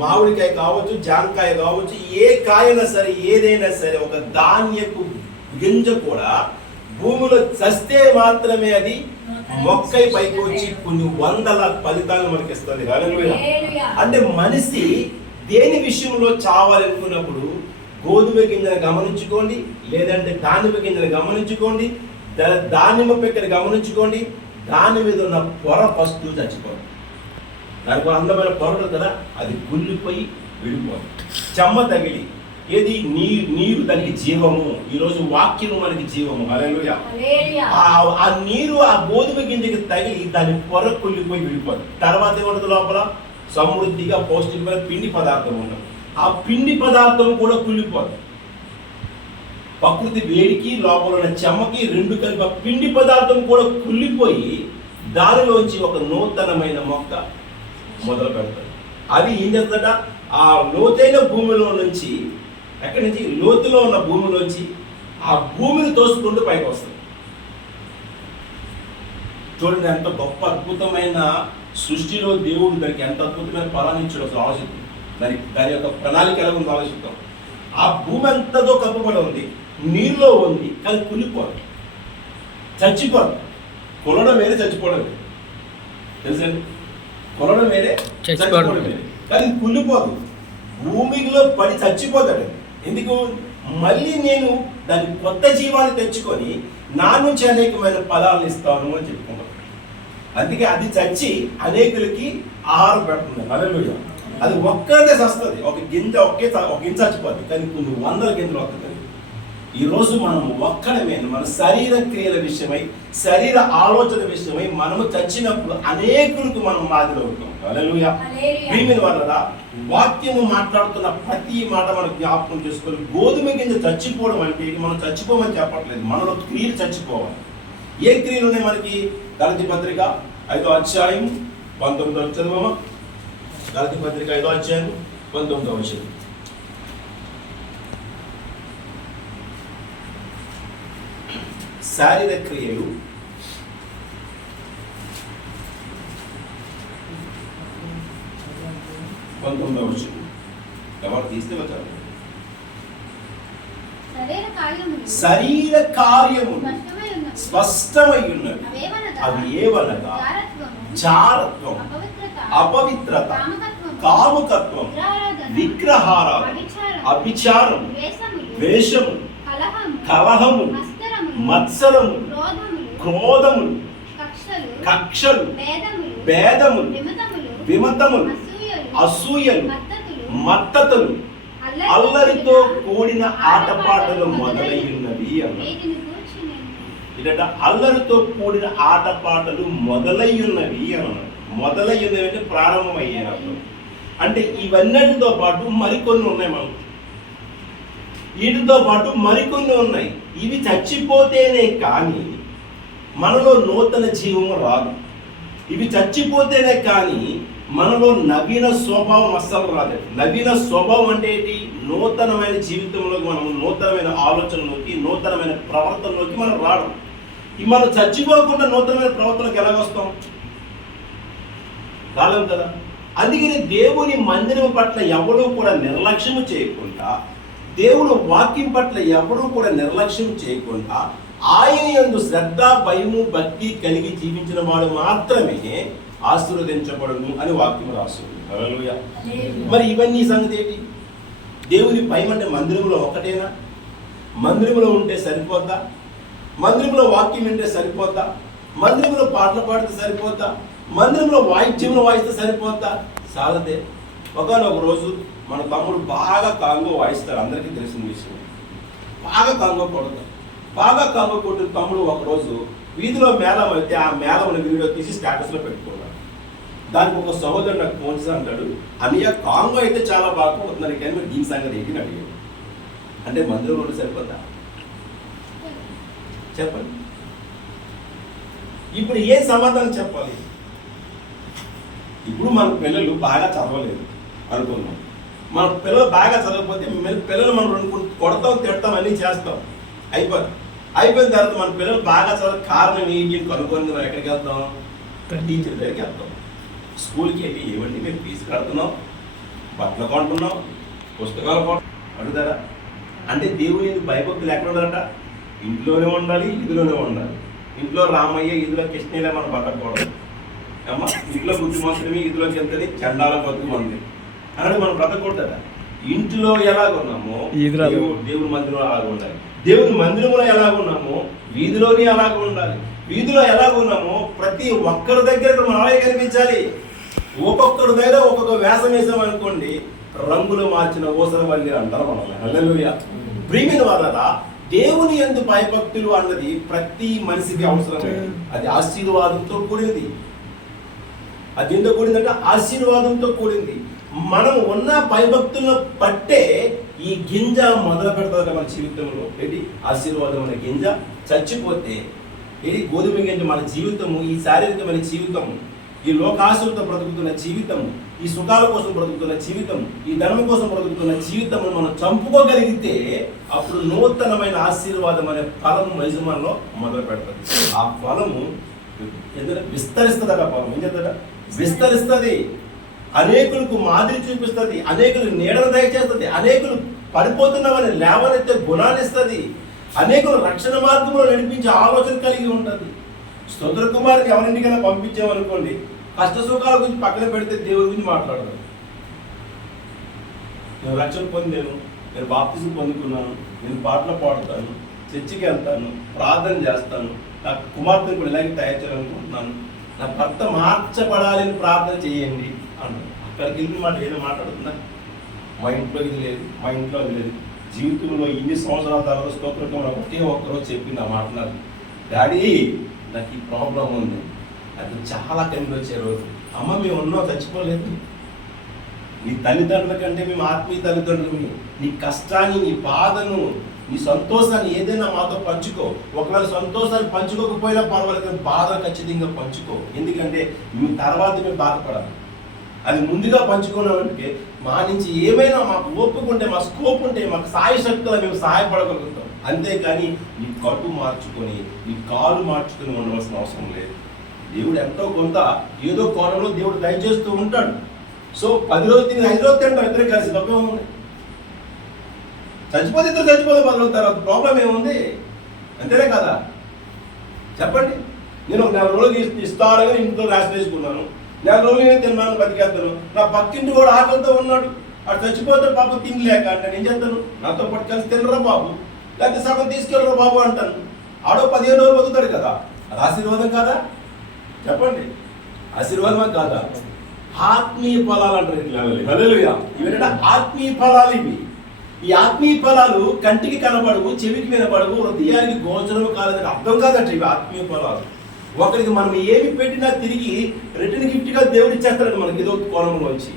మామిడికాయ కావచ్చు, జాంకాయ కావచ్చు, ఏ కాయైనా సరే, ఏదైనా సరే, ఒక ధాన్యపు గింజ కూడా భూమిలో చస్తే మాత్రమే అది మొక్కై పైకి వచ్చి కొన్ని వందల ఫలితాలను మనకి ఇస్తుంది. అంటే మనిషి దేని విషయంలో చావాలనుకున్నప్పుడు గోధుమ గింజను గమనించుకోండి, లేదంటే దానిమ్మ గింజను గమనించుకోండి, దానిమ్మ పిక్కని గమనించుకోండి. దాని మీద ఉన్న పొర ఫస్ట్ చచ్చిపోతుంది. దానికి అందమైన పొరడు కదా, అది గుల్లిపోయి విడిపోతుంది. చెమ్మ తగిలి ఏది నీరు దానికి జీవము. ఈరోజు వాక్యము మనకి జీవము. హల్లెలూయా. ఆ నీరు ఆ గోధుమ గింజకి తగిలి దాని పొర కుళ్ళిపోయి విడిపోతుంది. తర్వాత ఏముంటుంది? లోపల సమృద్ధిగా పౌష్టికమైన పిండి పదార్థం ఉండదు. ఆ పిండి పదార్థం కూడా కుళ్ళిపోతుంది. ప్రకృతి వేడికి లోపల ఉన్న చెమ్మకి రెండు కలిపి ఆ పిండి పదార్థం కూడా కుళ్ళిపోయి దానిలోంచి ఒక నూతనమైన మొక్క మొదలు పెడతాడు. అది ఏం చేస్తుందట? ఆ లోతైన భూమిలో నుంచి, ఎక్కడి నుంచి? లోతులో ఉన్న భూమిలోంచి ఆ భూమిని తోసుకుంటూ పైకి వస్తుంది. చూడండి ఎంత గొప్ప అద్భుతమైన సృష్టిలో దేవుడు దానికి ఎంత అద్భుతమైన ఫలాన్ని ఇచ్చాడు. అసలు ఆలోచిద్దాం, దాని యొక్క ప్రణాళిక ఎలా ఉందో ఆలోచిద్దాం. ఆ భూమి ఎంతదో కప్పబడి ఉంది, నీరులో ఉంది, కానీ కులిపోదు, చచ్చిపోదు. కొలడం వేరే, చచ్చిపోవడం వేరే. తెలుసండి? కొలడం వేరే, చచ్చిపోవడం వేరే. కానీ కుళ్ళిపోదు, భూమిలో పడి చచ్చిపోతాడు. ఎందుకు? మళ్ళీ నేను దాని కొత్త జీవాన్ని తెచ్చుకొని నా నుంచి అనేకమైన ఫలాలను ఇస్తాను అని చెప్పుకున్నాను. అందుకే అది చచ్చి అనేకులకి ఆహారం పెడుతుంది. హల్లెలూయా. అది ఒక్కడే చస్తుంది. ఒక గింజ చచ్చిపోతుంది, కానీ కొన్ని వందల గింజలు వస్తుంది. ఈరోజు మనము ఒక్కడమే మన శరీర క్రియల విషయమై, శరీర ఆలోచన విషయమై మనము చచ్చినప్పుడు అనేకులకు మనం మాదిరి అవుతాం. హల్లెలూయా. ప్రియమైన వాళ్ళరా, వాక్యము మాట్లాడుతున్న ప్రతి మాట మనం జ్ఞాపకం చేసుకోవాలి. గోధుమ గింజ చచ్చిపోవడం అంటే మనం చచ్చిపోమని చెప్పట్లేదు, మనలో క్రియలు చచ్చిపోవాలి. ఏ క్రియలు ఉన్నాయి మనకి? గలతీ పత్రిక 5వ అధ్యాయం 19వ చదవమా. గలతీ పత్రిక 5వ అధ్యాయం 19వ వచనం. శారీర క్రియలు 19వ వచనం. ఎవరు తీస్తే వచ్చారు? శరీర కార్యములు స్పష్టమై ఉన్నవి. అవి ఏవనగా జారత్వం, అపవిత్రత, కాముకత్వం, విగ్రహారాధన, అభిచారం, ద్వేషము, కలహము, మత్సరము, క్రోధములు, కక్షలు, భేదములు, విమతములు, అసూయలు, మత్తతులు, అల్లరితో కూడిన ఆటపాటలు మొదలయ్యున్నవి అన్నారు. ఇదట అల్లరితో కూడిన ఆటపాటలు మొదలయ్యున్నవి అన్నారు. మొదలయ్యున్నవి అంటే ప్రారంభమయ్యేటప్పుడు. అంటే ఇవన్నిటితో పాటు మరికొన్ని ఉన్నాయి. మనం వీటితో పాటు మరికొన్ని ఉన్నాయి. ఇవి చచ్చిపోతేనే కానీ మనలో నూతన జీవము రాదు. ఇవి చచ్చిపోతేనే కానీ మనలో నవీన స్వభావం అస్సలు రాదు. నవీన స్వభావం అంటే ఏంటి? నూతనమైన జీవితంలోకి, మనం నూతనమైన ఆలోచనలోకి, నూతనమైన ప్రవర్తనలోకి మనం రావడం. ఇవి మనం చచ్చిపోకుండా నూతనమైన ప్రవర్తనకు ఎలాగొస్తాం? రాలేం కదా. అందుకని దేవుని మందిరం పట్ల ఎవరూ కూడా నిర్లక్ష్యం చేయకుండా, దేవుడు వాక్యం పట్ల ఎవరూ కూడా నిర్లక్ష్యం చేయకుండా, ఆయన యందు శ్రద్ధ, భయము, భక్తి కలిగి జీవించిన వాడు మాత్రమే ఆశీర్వదించబడును అని వాక్యం రాస్తుంది. హల్లెలూయా. మరి ఇవన్నీ సంగతి ఏంటి? దేవుని భయం అంటే మందిరంలో ఒకటేనా? మందిరంలో ఉంటే సరిపోద్దా? మందిరంలో వాక్యం వింటే సరిపోద్దా? మందిరంలో పాటలు పాడితే సరిపోద్దా? మందిరంలో వాయిద్యంలో వాయిస్తే సరిపోద్దా? చాలదే. ఒకనొక రోజు మన తమ్ముడు బాగా కాంగో వాయిస్తాడు, అందరికీ తెలిసిన విషయం. బాగా కాంగో కొడతాడు. బాగా కాంగో కొట్టిన తమ్ముడు ఒకరోజు వీధిలో మేళం అయితే ఆ మేళంలో వీడియో తీసి స్టేటస్లో పెట్టుకున్నాడు. దానికి ఒక సహోదరుడు నాకు ఫోన్ చేసి అంటాడు, అన్నయ్య కాంగో అయితే చాలా బాగా కొడుతున్నారు, కానీ మీరు దీని సంగతి ఏంటి అడిగాడు. అంటే మందిరంలో ఉంటే సరిపోద్దా? చెప్పండి. ఇప్పుడు ఏ సమాధానం చెప్పాలి? ఇప్పుడు మన పిల్లలు బాగా చదవలేదు అనుకున్నాం. మన పిల్లలు బాగా చదవకపోతే పిల్లలు మనం కొడతాం, తిడతాం, అన్నీ చేస్తాం, అయిపోయిన తర్వాత మన పిల్లలు బాగా చదవ కారణం ఏంటి కనుక్కొని మనం ఎక్కడికి వెళ్తాం? టీచర్ దగ్గరికి వెళ్తాం. స్కూల్కి వెళ్ళి ఏమండి మేము ఫీజు కడుతున్నాం, బట్టలు కొంటున్నాం, పుస్తకాలు అడుగుతారా? అంటే దేవుని భయభక్తులు ఎక్కడ ఉండాలంట? ఇంట్లోనే ఉండాలి, ఇదిలోనే ఉండాలి. ఇంట్లో రామయ్య, ఇదిలో కృష్ణయ్యలే మనం బతకూడదు. అమ్మ ఇంట్లో బుద్ధిమంతుడివి, ఇదిలోకి వెళ్తుంది చండాలం బతుకుమంది అన్నది మనం బ్రతకూడదా? ఇంట్లో ఎలాగున్నామో దేవుని మందిరంలో అలాగ ఉండాలి. దేవుని మందిరంలో ఎలాగున్నామో వీధిలోని అలాగ ఉండాలి. వీధిలో ఎలాగున్నామో ప్రతి ఒక్కరి దగ్గర మన అలాగే కనిపించాలి. ఒక్కొక్కరి దగ్గర ఒక్కొక్క వేషం వేసామనుకోండి, రంగులు మార్చిన ఊసర వల్లి అంటారు మనం. హల్లెలూయా. ప్రియమైన వారలా, దేవుని యందు భయభక్తులు అన్నది ప్రతి మనిషికి అవసరమే. అది ఆశీర్వాదంతో కూడింది. అది ఎందుకు కూడిందంటే ఆశీర్వాదంతో కూడింది. మనం ఉన్న భయభక్తులను పట్టే ఈ గింజ మొదలు పెడతారు మన జీవితంలో. ఏంటి ఆశీర్వాదం అనే గింజ చచ్చిపోతే ఏంటి గోధుమ గింజ మన జీవితము, ఈ శారీరకమైన జీవితము, ఈ లోకాశలతో బ్రతుకుతున్న జీవితం, ఈ సుఖాల కోసం బ్రతుకుతున్న జీవితం, ఈ ధనం కోసం బ్రతుకుతున్న జీవితం మనం చంపుకోగలిగితే అప్పుడు నూతనమైన ఆశీర్వాదం అనే ఫలము యజమానిలో మొదలు పెడతారు. ఆ ఫలము ఎందుకంటే విస్తరిస్తుంది. ఆ ఫలం ఏం చేస్తుందట? విస్తరిస్తుంది. అనేకులకు మాదిరి చూపిస్తుంది, అనేకులకు నీడను దయచేస్తుంది, అనేకులు పడిపోతున్నవని లేవనెత్తే గుణాన్ని ఇస్తుంది, అనేకులు రక్షణ మార్గంలో నడిపించే ఆలోచన కలిగి ఉంటుంది. స్తోత్ర కుమారుని ఎవరింటికైనా పంపించామనుకోండి, కష్ట సుఖాల గురించి పక్కన పెడితే దేవుడి గురించి మాట్లాడతారు. నేను రక్షణ పొందాను, నేను బాప్తిజం పొందుకున్నాను, నేను పాటలు పాడుతాను, చర్చికి వెళ్తాను, ప్రార్థన చేస్తాను, నా కుమార్తెను కూడా ఇలాగే తయారు చేయాలనుకుంటున్నాను, నా భర్త మార్చబడాలని ప్రార్థన చేయండి అన్నాడు. అక్కడికి వెళ్ళిన మాట ఏదో మాట్లాడుతుందా? మా ఇంట్లో ఇది లేదు, మా ఇంట్లో అది లేదు. జీవితంలో ఇన్ని సంవత్సరాల తర్వాత స్తోత్రంగా నాకు ఒకే ఒక్కరోజు చెప్పింది ఆ మాట్లాడు, డాడీ నాకు ఈ ప్రాబ్లం ఉంది. అది చాలా కనిపి వచ్చే రోజు, అమ్మ మేము ఉన్నాం, చచ్చిపోలేదు. నీ తల్లిదండ్రుల కంటే మేము ఆత్మీయ తల్లిదండ్రులు. నీ కష్టాన్ని, నీ బాధను, నీ సంతోషాన్ని ఏదైనా మాతో పంచుకో. ఒకవేళ సంతోషాన్ని పంచుకోకపోయినా పర్వాలేదు, బాధ ఖచ్చితంగా పంచుకో. ఎందుకంటే మీ తర్వాత మేము బాధపడాలి. అది ముందుగా పంచుకున్నామంటే మా నుంచి ఏమైనా మాకు ఓపుకుంటే, మా స్కోప్ ఉంటే, మాకు సాయశక్తులు మేము సహాయపడగలుగుతాం. అంతేకాని నీ కట్టు మార్చుకొని, నీ కాలు మార్చుకొని ఉండవలసిన అవసరం లేదు. దేవుడు ఎంతో కొంత ఏదో కోణంలో దేవుడు దయచేస్తూ ఉంటాడు. సో 10 రోజులు తిని 5 రోజులు తింటాం, ఇద్దరు కలిసి తప్పే ఉంది. చచ్చిపోతే ఇద్దరు చచ్చిపోతే 10 రోజుల తర్వాత ప్రాబ్లం ఏముంది? అంతేనే కదా? చెప్పండి. నేను ఒక 4 రోజులు ఇస్తారని ఇంట్లో రాసి వేసుకున్నాను, 4 రోజులు నేను తిన్నాను, బతికేస్తాను. నా పక్కింటి కూడా ఆకలితో ఉన్నాడు, అటు చచ్చిపోతే పాపం తినలేక అంటే నేను చేస్తాను, నాతో పాటు కలిసి తినరా బాబు, లేకపోతే సగం తీసుకెళ్ళరా బాబు అంటాను. ఆడో 15 రోజులు బతుకుతాడు కదా. అది ఆశీర్వాదం కాదా? చెప్పండి, ఆశీర్వాదమా కాదా? ఆత్మీయ ఫలాలు అంటారు ఇట్లా. హల్లెలూయా. ఇవేంటంటే ఆత్మీయ ఫలాలు ఇవి. ఈ ఆత్మీయ ఫలాలు కంటికి కనబడవు, చెవికి వినబడవు, హృదయానికి గోచరము కాలేదని అర్థం కాదట ఇవి ఆత్మీయ ఫలాలు. ఒకరికి మనం ఏమి పెట్టినా తిరిగి రిటర్న్ గిఫ్ట్గా దేవుడు ఇచ్చేస్తాడు మనకి ఏదో కోణంలోంచి.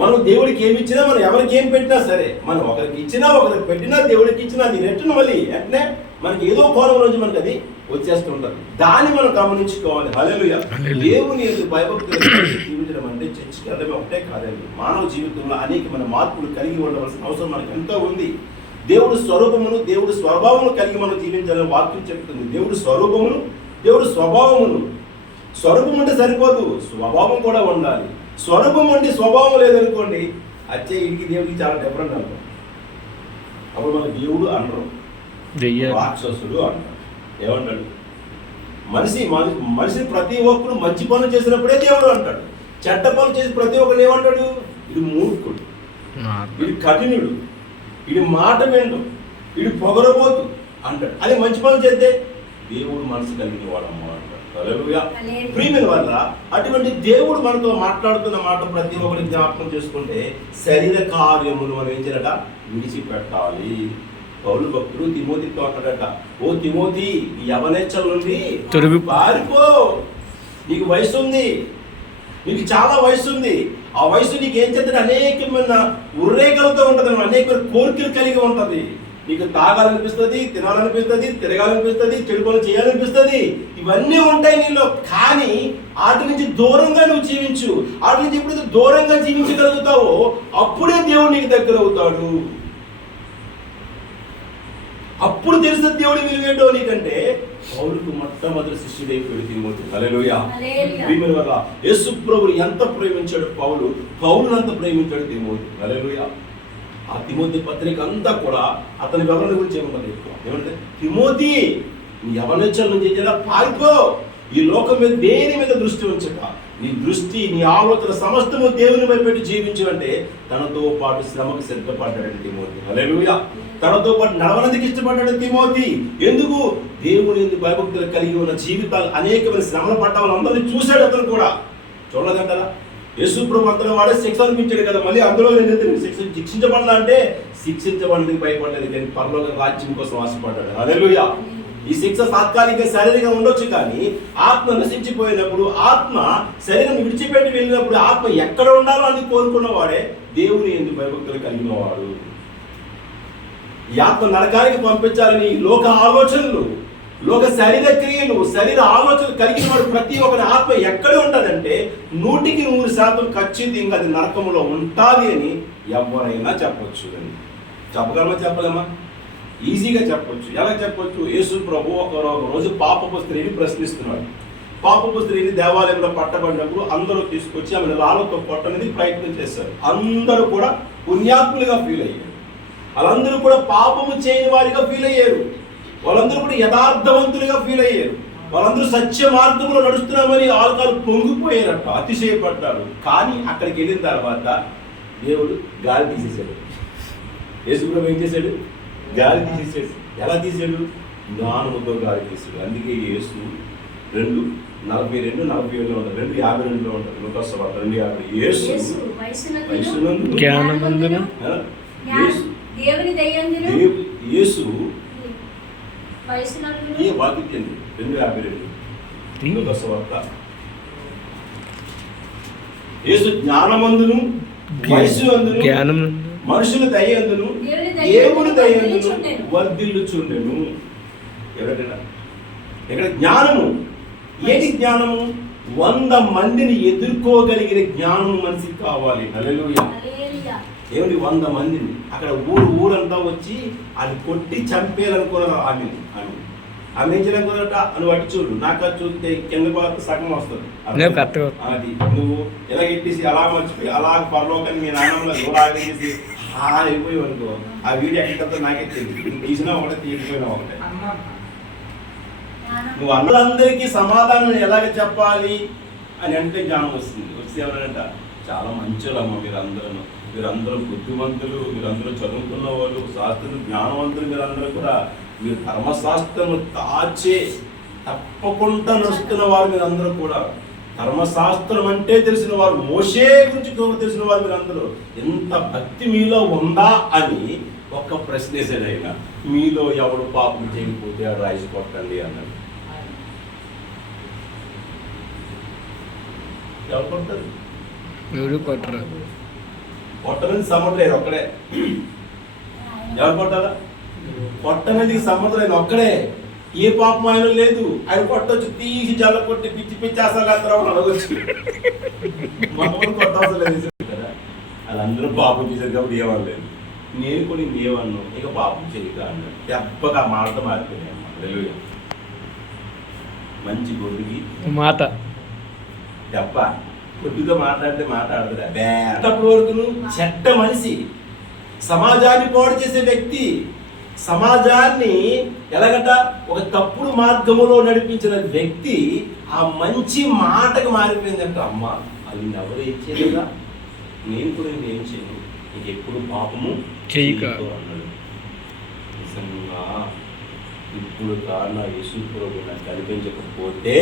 మనం దేవుడికి ఏమి ఇచ్చినా, మనం ఎవరికి ఏం పెట్టినా సరే, మనం ఒకరికి ఇచ్చినా ఒకరికి పెట్టినా దేవుడికి ఇచ్చినా అది రిటర్న్ మళ్ళీ వెంటనే మనకి ఏదో కోణంలోంచి మనకి అది వచ్చేస్తుంటారు. దాన్ని మనం గమనించుకోవాలి. హల్లెలూయా. దేవుని భయభక్తులు జీవించడం అంటే చర్చికి వెళ్ళడం ఒకటే కాదండి. మానవ జీవితంలో అనేకమైన మార్పులు కలిగి ఉండవలసిన అవసరం మనకు ఎంతో ఉంది. దేవుడు స్వరూపమును, దేవుడు స్వభావమును కలిగి మనం జీవించాలని వాక్యం చెప్తుంది. దేవుడు స్వరూపమును, దేవుడు స్వభావమును. స్వరూపం అంటే సరిపోదు, స్వభావం కూడా ఉండాలి. స్వరూపం అంటే స్వభావం లేదనుకోండి, అచ్చే ఇంటికి దేవుడికి చాలా డిఫరెంట్ అంటాం. అప్పుడు మన దేవుడు అనరు, రాక్షసుడు అంటారు. ఏమంటాడు? మనిషి ప్రతి ఒక్కరు మంచి పనులు చేసినప్పుడే దేవుడు అంటాడు. చెడ్డ పనులు చేసి ప్రతి ఒక్కరు ఏమంటాడు? ఇది మూర్ఖుడు, ఇది కఠినుడు, ఇది మాట విండు, ఇది పొగరబోతు అంటాడు. అదే మంచి పనులు చేస్తే దేవుడు మనసు కలిగిన వాడమ్మ అంటాడు. హల్లెలూయా. ప్రియమైన వల్ల అటువంటి దేవుడు మనతో మాట్లాడుతున్న మాట ప్రతి ఒక్కరికి జ్ఞాపకం చేసుకుంటే శరీర కార్యములు మనం ఏం చేయాలట? విడిచిపెట్టాలి. పౌలు భక్తుడు తిమోతితో అంటాడట, ఓ తిమోతి, యవనేచ్ఛల నుండి పారిపో. నీకు వయసు ఉంది, నీకు చాలా వయసు ఉంది. ఆ వయసు నీకు ఏం చేస్తే అనేకమైన ఉర్రేకలతో ఉంటుంది, అనేక కోరికలు కలిగి ఉంటుంది. నీకు తాగాలనిపిస్తుంది, తినాలనిపిస్తుంది, తిరగాలనిపిస్తుంది, చెడు పనులు చేయాలనిపిస్తుంది. ఇవన్నీ ఉంటాయి నీలో. కానీ వాటి నుంచి దూరంగా నువ్వు జీవించు. వాటి నుంచి ఎప్పుడైతే దూరంగా జీవించగలుగుతావో అప్పుడే దేవుడు నీకు దగ్గర అవుతాడు. అప్పుడు తెలిసిన దేవుడి విలువేంటో నీకంటే పౌలుకు మొట్టమొదటి శిష్యుడైపోయాడు తిమోతి. హల్లెలూయా. ప్రియమైన వల్ల యేసు ప్రభువుని ఎంత ప్రేమించాడు పౌలును అంత ప్రేమించాడు తిమోతి. హల్లెలూయా. ఆ తిమోతి పత్రిక అంతా కూడా అతని వివరణ గురించి ఏమన్నది ఎక్కువ ఏమంటే, తిమోతి నీ యవనోచ్చల నుంచి పారిపో, ఈ లోకం మీద దేని మీద దృష్టి ఉంచక నీ దృష్టి నీ ఆలోచన సమస్తము దేవుని వైపు పెట్టి జీవించాలంటే తనతో పాటు శ్రమకు సిద్ధపడ్డాడు తిమోతి. హల్లెలూయా. తనతో పాటు నడవనందుకు ఇష్టపడ్డాడు తిమోతి. ఎందుకు? దేవుని భయభక్తులు కలిగి ఉన్న జీవితాలు అనేకమైన శ్రమలు పడ్డ వాళ్ళందరినీ చూశాడు. అతను కూడా చూడలేదంటారా? యేసు ప్రభు అంతలో వాడే శిక్ష అనిపించాడు కదా, మళ్ళీ అందులో శిక్షించబడాల అంటే శిక్షించబడికి భయపడలేదు, కానీ పరలోక రాజ్యం కోసం ఆశపడ్డాడు. హల్లెలూయా. ఈ శిక్ష తాత్కాలిక శారీరకంగా ఉండొచ్చు, కానీ ఆత్మ నశించిపోయినప్పుడు, ఆత్మ శరీరం విడిచిపెట్టి వెళ్ళినప్పుడు ఆత్మ ఎక్కడ ఉండాలో అని కోరుకున్నవాడే దేవుని ఎందుకు భయభక్తులు కలిగిన వాడు. ఈ ఆత్మ నరకానికి పంపించాలని లోక ఆలోచనలు, లోక శరీర క్రియలు, శరీర ఆలోచనలు కలిగిన వాడు ప్రతి ఒక్కరి ఆత్మ ఎక్కడ ఉంటుందంటే 100% ఖచ్చితంగా అది నరకంలో ఉంటుంది అని ఎవరైనా చెప్పొచ్చు. అని చెప్పగలమా? చెప్పలేమా? ఈజీగా చెప్పొచ్చు. ఎలా చెప్పొచ్చు? యేసు ప్రభు ఒక రోజు పాపపు స్త్రీని ప్రశ్నిస్తున్నాడు. పాపపు స్త్రీని దేవాలయంలో పట్టబడినప్పుడు అందరూ తీసుకొచ్చి ఆమె రాళ్ళతో కొట్టడానికి ప్రయత్నం చేశారు. అందరూ కూడా పుణ్యాత్ములుగా ఫీల్ అయ్యారు. వాళ్ళందరూ కూడా పాపము చేయని వారిగా ఫీల్ అయ్యారు. వాళ్ళందరూ కూడా యథార్థవంతులుగా ఫీల్ అయ్యారు. వాళ్ళందరూ సత్య మార్గంలో నడుస్తున్నామని ఆల్కాలు పొంగిపోయారట, అతిశయపడ్డారు. కానీ అక్కడికి వెళ్ళిన తర్వాత దేవుడు గాలి తీసేశాడు. యేసు ప్రభు ఏం చేశాడు? గాలి తీసేసాడు. ఎలా తీసాడు? జ్ఞానముతో గాలి తీసాడు. అందుకే యేసు 2:42, 47 ఉంటారు, 2:52 ఉంటారు. లూకాసు వార్త 2:50. యేసు వయసునందు జ్ఞానమందును యేసు ఏ వాక్యం 2:52 లూకాసు వార్త. యేసు జ్ఞానమందును వయసునందును మనుషుల దయందును దేవుని దయందును వర్ధిల్లుచుండెను. ఎవరైనా ఇక్కడ జ్ఞానము ఏంటి? జ్ఞానము 100 మందిని ఎదుర్కోగలిగిన జ్ఞానం మనిషికి కావాలి. హల్లెలూయా. ఏమిటి? 100 మందిని అక్కడ ఊరంతా వచ్చి అది కొట్టి చంపేయాలనుకున్నారు. ఆమె ఏం చేయాలనుకున్నారట? అని వాటి చూడు, నాకు చూస్తే కింద పాత్ర సగం వస్తుంది. అది నువ్వు ఎలా ఎట్టేసి అలా మర్చిపోయి అలా పరలోకాన్ని మీ నాన్నలో దూరాగేసి అయిపోయావు అనుకో, ఆ వీడియో ఎక్కడితో నాకే తెలియదు. తీసినా ఒకటే, తీయకపోయినా ఒకటే. నువ్వు అందరికీ సమాధానం ఎలాగ చెప్పాలి అని అంటే జ్ఞానం వస్తుంది. వచ్చి ఎవరంట? చాలా మంచోళ్ళమ్మ మీరందరూ బుద్ధిమంతులు, మీరందరూ చదువుకున్న వాళ్ళు, శాస్త్రులు, జ్ఞానవంతులు, మీరు ధర్మశాస్త్రము తాచే తప్పకుండా నడుస్తున్న వారు మీరందరూ కూడా. ధర్మశాస్త్రం అంటే తెలిసిన వారు, మోషే గురించి తెలిసిన వారు మీరందరూ. ఎంత భక్తి మీలో ఉందా అని ఒక్క ప్రశ్న వేసాడు ఆయన. మీలో ఎవడు పాపం చేయకపోతే ఆ రాయిసి కొట్టండి అన్నాడు. ఎవరు కొడతారు? ఎవరు కొట్టరు. కొట్టడానికి సమ్మట్లేదు ఒక్కడే. ఎవరు కొట్టాలా? కొట్టడానికి సమ్మట్లేదు ఒక్కడే. ఏ పాపం ఆయన లేదు. ఆయన కొట్టొచ్చు, తీసి జల్ల కొట్టి పిచ్చి పిచ్చి అసలు అడగొచ్చు. మమ్మల్ని కొట్టవసరం లేదు కదా. వాళ్ళందరూ పాపం చేశారు కాబట్టి ఏమనలేదు. నేను కూడా ఏమన్నాను, ఇక పాపం చేయక అన్నాడు. దెబ్బగా మాటతో మారిపోయాను. మంచి గొడ్డుకి మాట దెబ్బ. కొద్దిగా మాట్లాడితే మాట్లాడదు. అప్పటి వరకు చెడ్డ మనిషి, సమాజాన్ని పాడు చేసే వ్యక్తి, సమాజాన్ని ఎలాగట ఒక తప్పుడు మార్గములో నడిపించిన వ్యక్తి ఆ మంచి మాటకు మారిపోయిందంట. అమ్మ అది ఎవరు ఏం చేయలేదా, నేను కూడా ఏం చేయను, నీకు ఎప్పుడు పాపము చేయక అన్నాడు. నిజంగా ఇప్పుడు కారణ యేసు ప్రభువు నాకు కనిపించకపోతే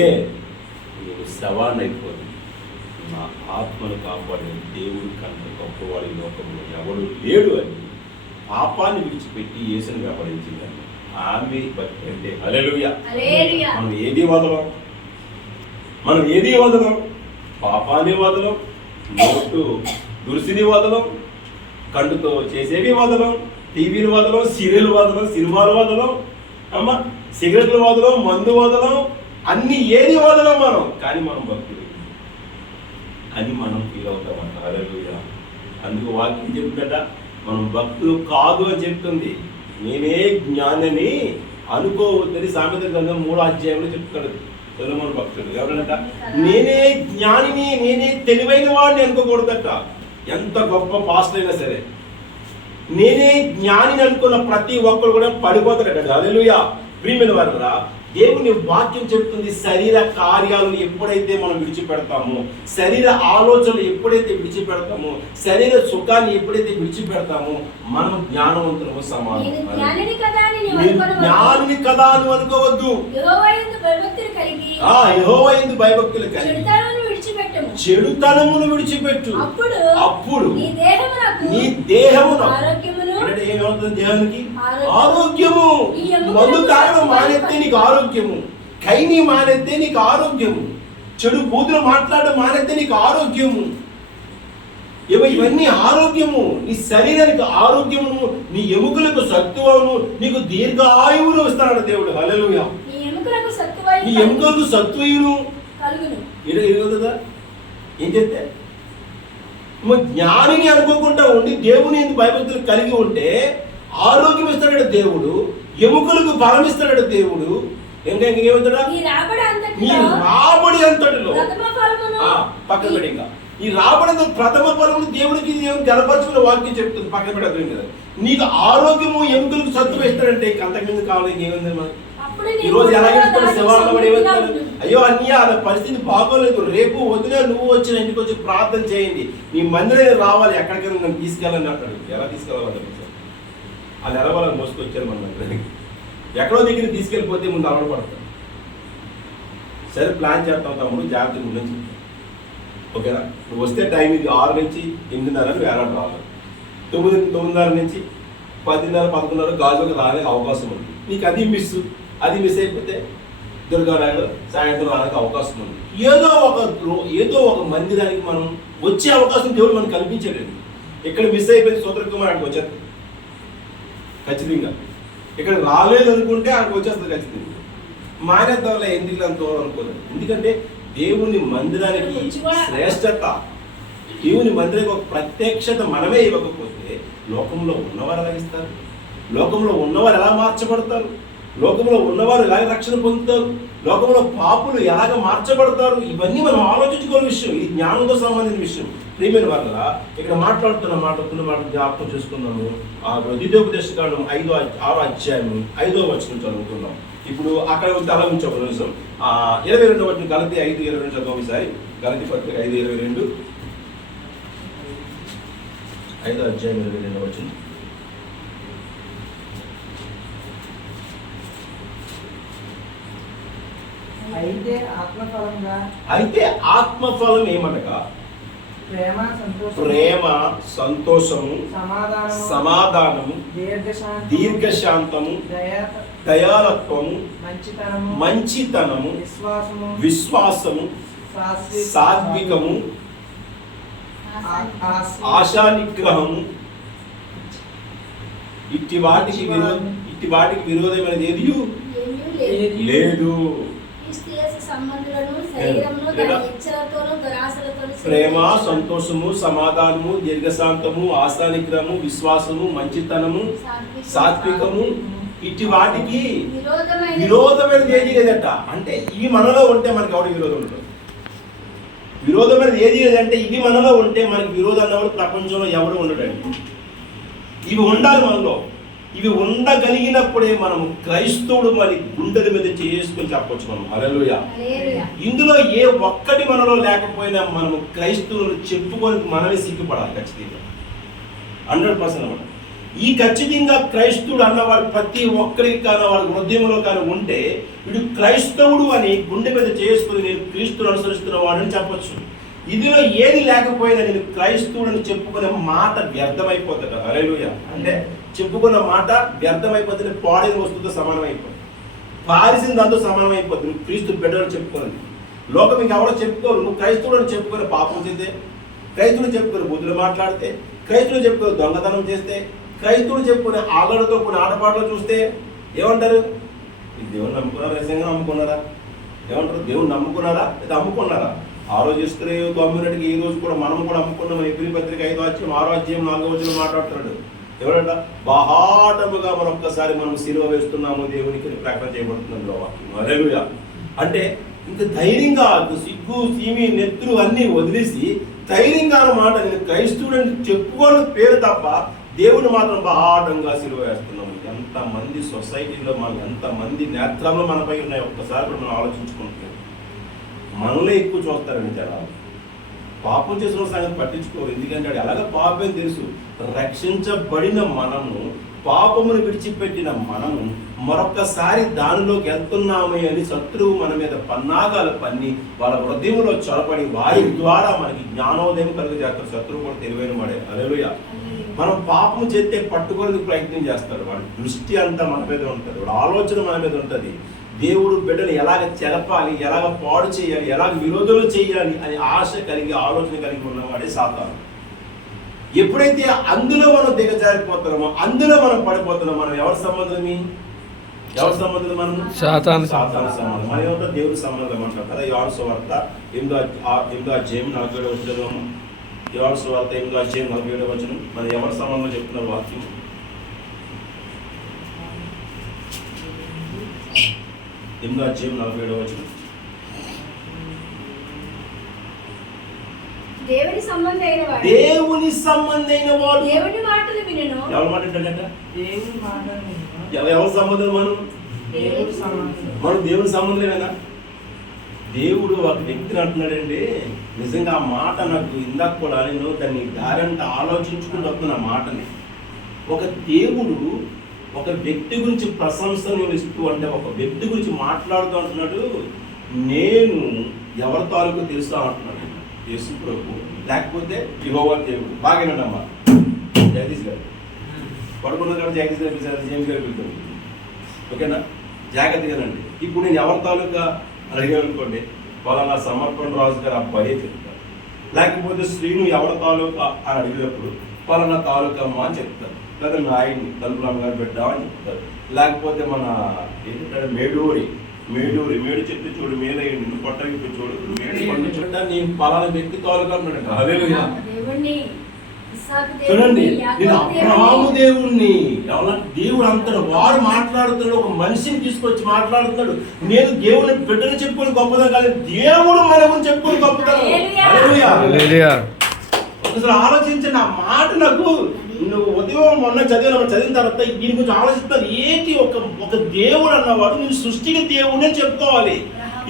నేను శవాన్ని అయిపోతుంది. నా ఆత్మను కాపాడిన దేవుడి కంటే గొప్పవాడి లోకంలో ఎవడు లేడు అని పాపాన్ని విడిచిపెట్టి యేసుని వెంబడించిందని ఆమె భక్తి అంటే. హల్లెలూయా. మనం ఏది వదలం? పాపాన్ని వదలం, నోటు దురుసిని వదలం, కండుతో చేసేవి వదలం, టీవీలు వదలం, సీరియల్ వదలం, సినిమాలు వదలం, అమ్మ సిగరెట్లు వదలం, మందు వదలం, అన్ని ఏది వదలం మనం. కానీ మనం భక్తులు అని మనం ఫీల్ అవుతామంట. హల్లెలూయా. అందుకు వాక్యం చెప్తుందట మనం భక్తులు కాదు అని చెప్తుంది. నేనే జ్ఞానిని అనుకోవద్దని సామెత గ్రంథం 3వ అధ్యాయంలో చెప్తాడు సొలొమోను భక్తుడు. ఎవరంట? నేనే జ్ఞానిని, నేనే తెలివైన వాడిని అనుకోకూడదట. ఎంత గొప్ప పాస్టర్ అయినా సరే నేనే జ్ఞానిని అనుకున్న ప్రతి ఒక్కరు కూడా పడిపోతాడట. హల్లెలూయా. ప్రియమైన వారురా, దేవుని వాక్యం చెప్తుంది, శరీర కార్యాలను ఎప్పుడైతే మనం విడిచిపెడతామో, శరీర ఆలోచనలు ఎప్పుడైతే విడిచిపెడతామో, శరీర సుఖాన్ని ఎప్పుడైతే విడిచిపెడతామో మనం జ్ఞానవంతులము సమానం. జ్ఞానిని కదా అని అనుకోవద్దు. యెహోవా యందు భయభక్తులు కలిగి చెడుతనమును విడిచిపెట్టు. అప్పుడు నీ దేహము ఏమవుతుంది? దేహానికి ఆరోగ్యము. మందు తాగడం మానేస్తే నీకు ఆరోగ్యము, కైని మానేస్తే నీకు ఆరోగ్యము, చెడు బూతులు మాట్లాడడం మానేస్తే నీకు ఆరోగ్యము. ఇవన్నీ ఆరోగ్యము. నీ శరీరానికి ఆరోగ్యము, నీ ఎముకలకు సత్తువను, నీకు దీర్ఘాయువును ఇస్తాడు దేవుడు. హల్లెలూయా. నీ ఎముకలకు సత్వయును కదా. ఏం చెప్తే జ్ఞానిని అనుకోకుండా ఉండి దేవుని భయభక్తులు కలిగి ఉంటే ఆరోగ్యం ఇస్తాడు దేవుడు, ఎముకలకు బలం ఇస్తాడు దేవుడు. ఇంకేమవుతాడా? ఈ రాబడి అంతటిలో పక్కన పెట్టి ఇంకా ఈ రాబడి ప్రథమ ఫలము దేవుడికి గర్భపరచుకున్న వాక్యం చెప్తుంది. పక్కన పెట్టి కదా, నీకు ఆరోగ్యము ఎముకలకు సత్తువ ఇస్తాడంటే ఇంక అంతకుముందు కావాలి. ఏముంది మనకి ఈ రోజు ఎలా చెప్తాడు? శివాలయం ఏమవుతాడు? అయ్యో అన్య అలా పరిస్థితి బాగోలేదు, రేపు వదిలే నువ్వు వచ్చిన ఇంటికి వచ్చి ప్రార్థన చేయండి, నీ మందిరం రావాలి, ఎక్కడికైనా నన్ను తీసుకెళ్ళని అంటాడు. ఎలా తీసుకెళ్ళాలి? అది ఎలా వాళ్ళని మోసుకొచ్చారు మన దగ్గరికి. ఎక్కడో దగ్గర తీసుకెళ్ళిపోతే ముందు అలవాటు పడతాడు. సరే ప్లాన్ చేస్తాం తమ్ముడు, జాగ్రత్తగా ఉండని చెప్తాను. ఓకేనా? నువ్వు వస్తే టైం ఇది 6 నుంచి 8:30 వేలాడు రావాలి, 9:30 నుంచి 10:30 11:30 గాజులకు రానికి అవకాశం ఉంది. నీకు అది మిస్ అయిపోతే దుర్గారాయణ సాయంత్రం రానికి అవకాశం ఉంది. ఏదో ఒక మందిరానికి మనం వచ్చే అవకాశం దేవుడు మనకు కల్పించాడు. ఇక్కడ మిస్ అయిపోయింది సోదరుకుమార్ అక్కడికి వచ్చేది ఖచ్చితంగా. ఇక్కడ రాలేదు అనుకుంటే అక్కడికి వచ్చేస్తుంది ఖచ్చితంగా. మానేద్దాంలో ఎందుకు అంత అనుకోలేదు. ఎందుకంటే దేవుని మందిరానికి శ్రేష్టత, దేవుని మందిరానికి ఒక ప్రత్యక్షత మనమే ఇవ్వకపోతే లోకంలో ఉన్నవారు ఎలా ఇస్తారు? లోకంలో ఉన్నవారు ఎలా మార్చబడతారు? లోకంలో ఉన్నవారు ఎలాగ రక్షణ పొందుతారు? లోకంలో పాపులు ఎలాగ మార్చబడతారు? ఇవన్నీ మనం ఆలోచించుకోని విషయం. ఇది జ్ఞానంతో సంబంధించిన విషయం. ప్రియమైన వాళ్ళ ఇక్కడ మాట్లాడుతున్న మాట జ్ఞాపకం చేసుకున్నాము. ఆ ద్వితీయోపదేశకాండం 6వ అధ్యాయం 5వ వచనం చదువుతున్నాం. ఇప్పుడు అక్కడ తల నుంచి ఒక నిమిషం 22వ వచనం, గలతీ 5:22 చదువు ఈసారి. గలతీ పత్రిక 5:22, 5వ అధ్యాయం 22వ వచనం. అయితే ఆత్మఫలం ఏమనగా ప్రేమ, సంతోషము, సమాధానము, దీర్ఘశాంతము, దయాలత్వము, మంచితనము, విశ్వాసము, సాత్వికము, ఆశానిగ్రహము, ఇట్టి వాటికి విరోధమైనది ఏది లేదు. ప్రేమ, సంతోషము, సమాధానము, దీర్ఘశాంతము, ఆశానిగ్రహము, విశ్వాసము, మంచితనము, సాత్వికము, ఇట్టి వాటికి విరోధమైనది ఏది లేదట. అంటే ఇవి మనలో ఉంటే మనకి ఎవరికి విరోధం ఉంటుంది? విరోధమైనది ఏది లేదంటే ఇవి మనలో ఉంటే మనకి విరోధం అన్నవాడు ప్రపంచంలో ఎవరు ఉండడండి. ఇవి ఉండాలి మనలో. ఇవి ఉండగలిగినప్పుడే మనం క్రైస్తవుడు మరి గుండెల మీద చేసుకుని చెప్పొచ్చు మనం. హల్లెలూయా. ఇందులో ఏ ఒక్కటి మనలో లేకపోయినా మనము క్రైస్తవులు చెప్పుకొని మనమే సిగ్గుపడాలి ఖచ్చితంగా, 100% అన్నమాట. ఈ ఖచ్చితంగా క్రైస్తవుడు అన్నవాడు ప్రతి ఒక్కరికి కానీ వాడి హృదయంలో కానీ ఉంటే వీడు క్రైస్తవుడు అని గుండె మీద చేసుకుని నేను క్రీస్తుని అనుసరిస్తున్న వాడని చెప్పొచ్చు. ఇందులో ఏది లేకపోయినా నేను క్రైస్తవుడని చెప్పుకునే మాట వ్యర్థమైపోతుంది. హల్లెలూయా. అంటే చెప్పుకున్న మాట వ్యర్థమైపోతుంది, పాడిన వస్తువుతో సమానమైపోతుంది, పారిసిన దాంతో సమానమైపోతుంది. నువ్వు క్రీస్తు బిడ్డలు చెప్పుకోవాలి. లోకం ఇంక ఎవరో చెప్పుకోరు. నువ్వు క్రైస్తవుడని చెప్పుకొని పాపం చేస్తే, క్రైస్తవుడు చెప్పుకొని బుద్ధులు మాట్లాడితే, క్రైస్తవుడు చెప్పుకొని దొంగతనం చేస్తే, క్రైస్తవుడు చెప్పుకునే ఆగడుతో కొన్ని ఆటపాటలు చూస్తే ఏమంటారు? దేవుని నమ్ముకున్నారా? నిజంగా నమ్ముకున్నారా? ఏమంటారు? దేవుని నమ్ముకున్నారా లేదా అమ్ముకున్నారా? ఆ రోజు ఇస్కరియోతు అమ్మినట్టుగా ఈ రోజు కూడా మనం కూడా అమ్ముకున్నాం. ఎబ్రీ పత్రిక 5వ అధ్యాయం 6వ అధ్యాయం 4వ వచనం మాట్లాడుతున్నాడు. ఎవరంట బహాటముగా మనం ఒక్కసారి మనం సిలువ వేస్తున్నాము దేవునికి ప్రకటన చేయబడుతుంది వాక్యం. హల్లెలూయా. అంటే ఇంకా ధైర్యంగా సిగ్గు సీమి నెత్తులు అన్నీ వదిలేసి ధైర్యంగా అన్నమాట నేను క్రైస్తవుడని చెప్పుకోని పేరు తప్ప దేవుని మాత్రం బహాటంగా సిలువ వేస్తున్నాము. ఎంతమంది సొసైటీలో మనం ఎంతమంది నేత్రంలో మనపై ఉన్నాయి ఒక్కసారి కూడా మనం ఆలోచించుకుంటున్నాం. మనలో ఎక్కువ చూస్తారండి జనాలు. పాపం చేసిన సంగతి పట్టించుకోరు. ఎందుకంటే అది అలాగే పాపం తెలుసు. రక్షించబడిన మనము, పాపమును విడిచిపెట్టిన మనము మరొక్కసారి దానిలోకి వెళ్తున్నామే అని శత్రువు మన మీద పన్నాగాలు పన్ని వాళ్ళ హృదయంలో చొరపడి వారి ద్వారా మనకి జ్ఞానోదయం కలుగజేస్తారు. శత్రువు కూడా తెలివైన వాడే. హల్లెలూయా. మనం పాపం చేస్తే పట్టుకోవడానికి ప్రయత్నం చేస్తాడు. వాడి దృష్టి అంతా మన మీద ఉంటుంది, వాడి ఆలోచన మన మీద ఉంటుంది. దేవుడు బిడ్డను ఎలాగ చెరపాలి, ఎలాగ పాడు చేయాలి, ఎలాగ విరోధులు చేయాలి అని ఆశ కలిగి ఆలోచన కలిగి ఉన్నవాడే సాతాను. ఎప్పుడైతే అందులో మనం దిగజారిపోతున్నామో, అందులో మనం పడిపోతున్నాం, మనం ఎవరి సంబంధమే? ఎవరి సంబంధం? మనం సాతాను సంబంధం. మన ఏమంటే దేవుడి సంబంధం అంటాం కదా. యోహాను సువార్త 8వ అధ్యాయం 47వ వచనం. యోహాను సువార్త 8వ అధ్యాయం 47వ వచనం. మన ఎవరి సంబంధం చెప్తున్నారు వాక్యం? 8వ అధ్యాయం 47వ వచనం. దేవుని సంబంధైన వాడు దేవుని మాటలు వినును. ఎవరి మాట ఏంటంట? దేవుని మాటలు. ఎవరి సంబంధం? మనం దేవుని సంబంధమేనా? దేవుడు ఒక వ్యక్తిని అంటున్నాడండి. నిజంగా ఆ మాట నాకు ఇందాక కూడా నేను దాన్ని దారంట ఆలోచించుకుంటూ వస్తున్న మాటని. ఒక దేవుడు ఒక వ్యక్తి గురించి ప్రశంసను ఇస్తూ, అంటే ఒక వ్యక్తి గురించి మాట్లాడుతూ అంటున్నాడు, నేను ఎవరి తాలూకు తెలుసా అంటున్నాడు. యేసు ప్రభు, లేకపోతే యెహోవా దేవుడు. బాగానేనమ్మా జగదీష్ గారు పడుకున్న కానీ జగదీష్ గారు పిలిచారు, జేమ్స్ గారు పిలుతుంది. ఓకేనా? జాగ్రత్తగానండి. ఇప్పుడు నేను ఎవరి తాలూకా అడిగాను అనుకోండి, పలానా సమర్పణ రాజు గారు అబ్బాయే చెప్తారు. లేకపోతే శ్రీను ఎవరి తాలూకా అని అడిగినప్పుడు పలానా తాలూకా అమ్మ అని చెప్తారు. లేదా నాయుడిని తలుపురామ గారు బిడ్డ అని చెప్తారు. లేకపోతే మన ఏంటంటే మేడు చెట్టు చూడు, మీద నిన్ను పొట్టకి చూడు, మేడు పండు చుట్ట నేను పలానా వ్యక్తి తాలూకా అన్నాడు. హల్లెలూయా. చూడండి, నేను అబ్రహాము దేవుణ్ణి. దేవుడు అంటాడు, వాడు మాట్లాడుతున్నాడు, ఒక మనిషిని తీసుకొచ్చి మాట్లాడుతున్నాడు. నేను దేవుని బిడ్డను చెప్పుకొని గొప్పదని కాదు, దేవుడు మన గురించి చెప్పుకొని గొప్పదని. హల్లెలూయా. ఒకసారి ఆలోచించండి. ఆ మాట నాకు నువ్వు ఉదయం మొన్న చదివిన తర్వాత దీని గురించి ఆలోచిస్తాను. ఏంటి ఒక దేవుడు అన్నవాడు నేను సృష్టికి దేవుడిని అని చెప్పుకోవాలి,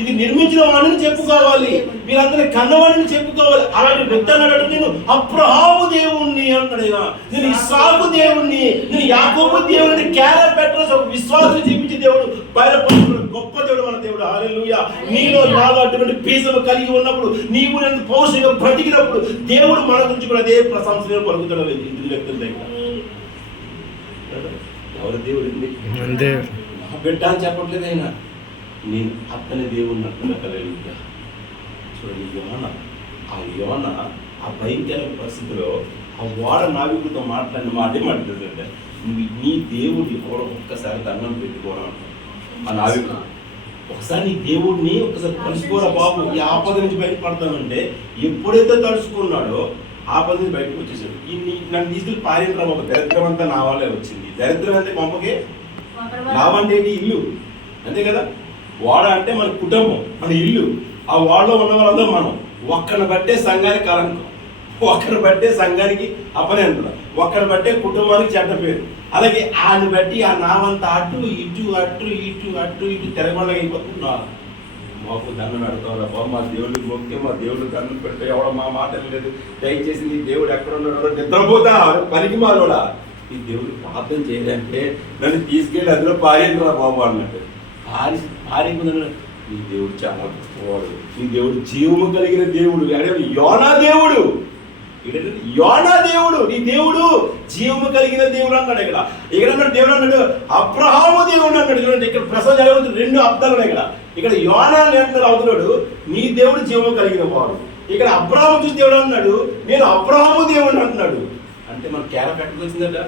ఇది నిర్మించిన వాడిని చెప్పుకోవాలి, వీళ్ళందరినీ కన్నవాడిని చెప్పుకోవాలి. అలాంటి వ్యక్తి అన్నాడు, నేను అబ్రహాము దేవుణ్ణి అన్నాడు, నేను ఇస్సాకు దేవుణ్ణి, నేను యాకోబు దేవుడిని. క్యారెక్టర్స్ ఒక విశ్వాసం చూపించే దేవుడు, బయలుపరుచుకున్న గొప్ప దేవుడు మన దేవుడు. హల్లెలూయా. నీలో నాలో అటువంటి పీసలు కలిగి ఉన్నప్పుడు, నీవు నేను పౌరుషంగా బ్రతికినప్పుడు దేవుడు మన గురించి కూడా అదే ప్రశంసలు పలుకుతాడు. ఇంటి వ్యక్తుల దగ్గర ఎవరి దేవుడు? నా బిడ్డ అని చెప్పట్లేదు ఆయన, నేను అతని దేవుడిని అంటున్నా. హల్లెలూయా. చూడండి, యోన ఆ భయంకర పరిస్థితిలో ఆ ఓడ నావికుడితో మాట్లాడిన మాటే మాట్లాడుతుంటే, నీ దేవుడి కూడా ఒక్కసారి దండం పెట్టుకోవడం. ఆ నావికుడు ఒకసారి నీ దేవుడిని ఒక్కసారి తలుచుకోరా బాబు, ఈ ఆపద నుంచి బయటపడతానంటే ఎప్పుడైతే తలుచుకున్నాడో ఆపద నుంచి బయటకు వచ్చేసాడు. నన్ను తీసుకెళ్ళి పారిన బాబు, దరిద్రం అంతా నా వాళ్ళే వచ్చింది. దరిద్రం అంటే పంపకే, నావంటే ఇల్లు, అంతే కదా. వాడ అంటే మన కుటుంబం, మన ఇల్లు. ఆ వాడలో ఉన్న వాళ్ళందరూ మనం. ఒక్కరిని బట్టే సంఘానికి కలంకం, ఒక్కరిని బట్టే సంఘానికి అపనిందడం, ఒక్కరిని బట్టే కుటుంబానికి చెడ్డ పేరు. అలాగే ఆయన బట్టి ఆ నావంతా అటు ఇటు తిరగబడగా అయిపోతున్నారు. మాకు దండం పెడతాం బాబు, మా దేవుడికి మొక్కే, మా దేవుడు దండం పెడితే ఎవడో మా మాట లేదు, దయచేసి నీ దేవుడు ఎక్కడ ఉన్నాడో నిద్రపోతా పనికి మాలోడా. ఈ దేవుడు ప్రార్థన చేయాలంటే నన్ను తీసుకెళ్ళి అందులో పారేంద్రా బాబు అన్నట్టు. పారేకున్నాడు. నీ దేవుడు చాలా గొప్పవాడు, నీ దేవుడు జీవము కలిగిన దేవుడు. యోనా దేవుడు, యోనా దేవుడు, నీ దేవుడు జీవము కలిగిన దేవుడు అన్నాడు. ఇక్కడ అన్నాడు దేవుడు అన్నాడు, అబ్రహాము దేవుడు అన్నాడు. చూడండి, ఇక్కడ ప్రసంగం జరుగుతుంది, రెండు అర్థాలు ఉన్నాయి. ఇక్కడ యోనా అంటున్నాడు అవుతున్నాడు, నీ దేవుడు జీవము కలిగిన వాడు. ఇక్కడ అబ్రహాము చూసి దేవుడు అన్నాడు, నేను అబ్రహాము దేవుడు అంటున్నాడు. అంటే మన కేర పెట్టుకొచ్చిందట.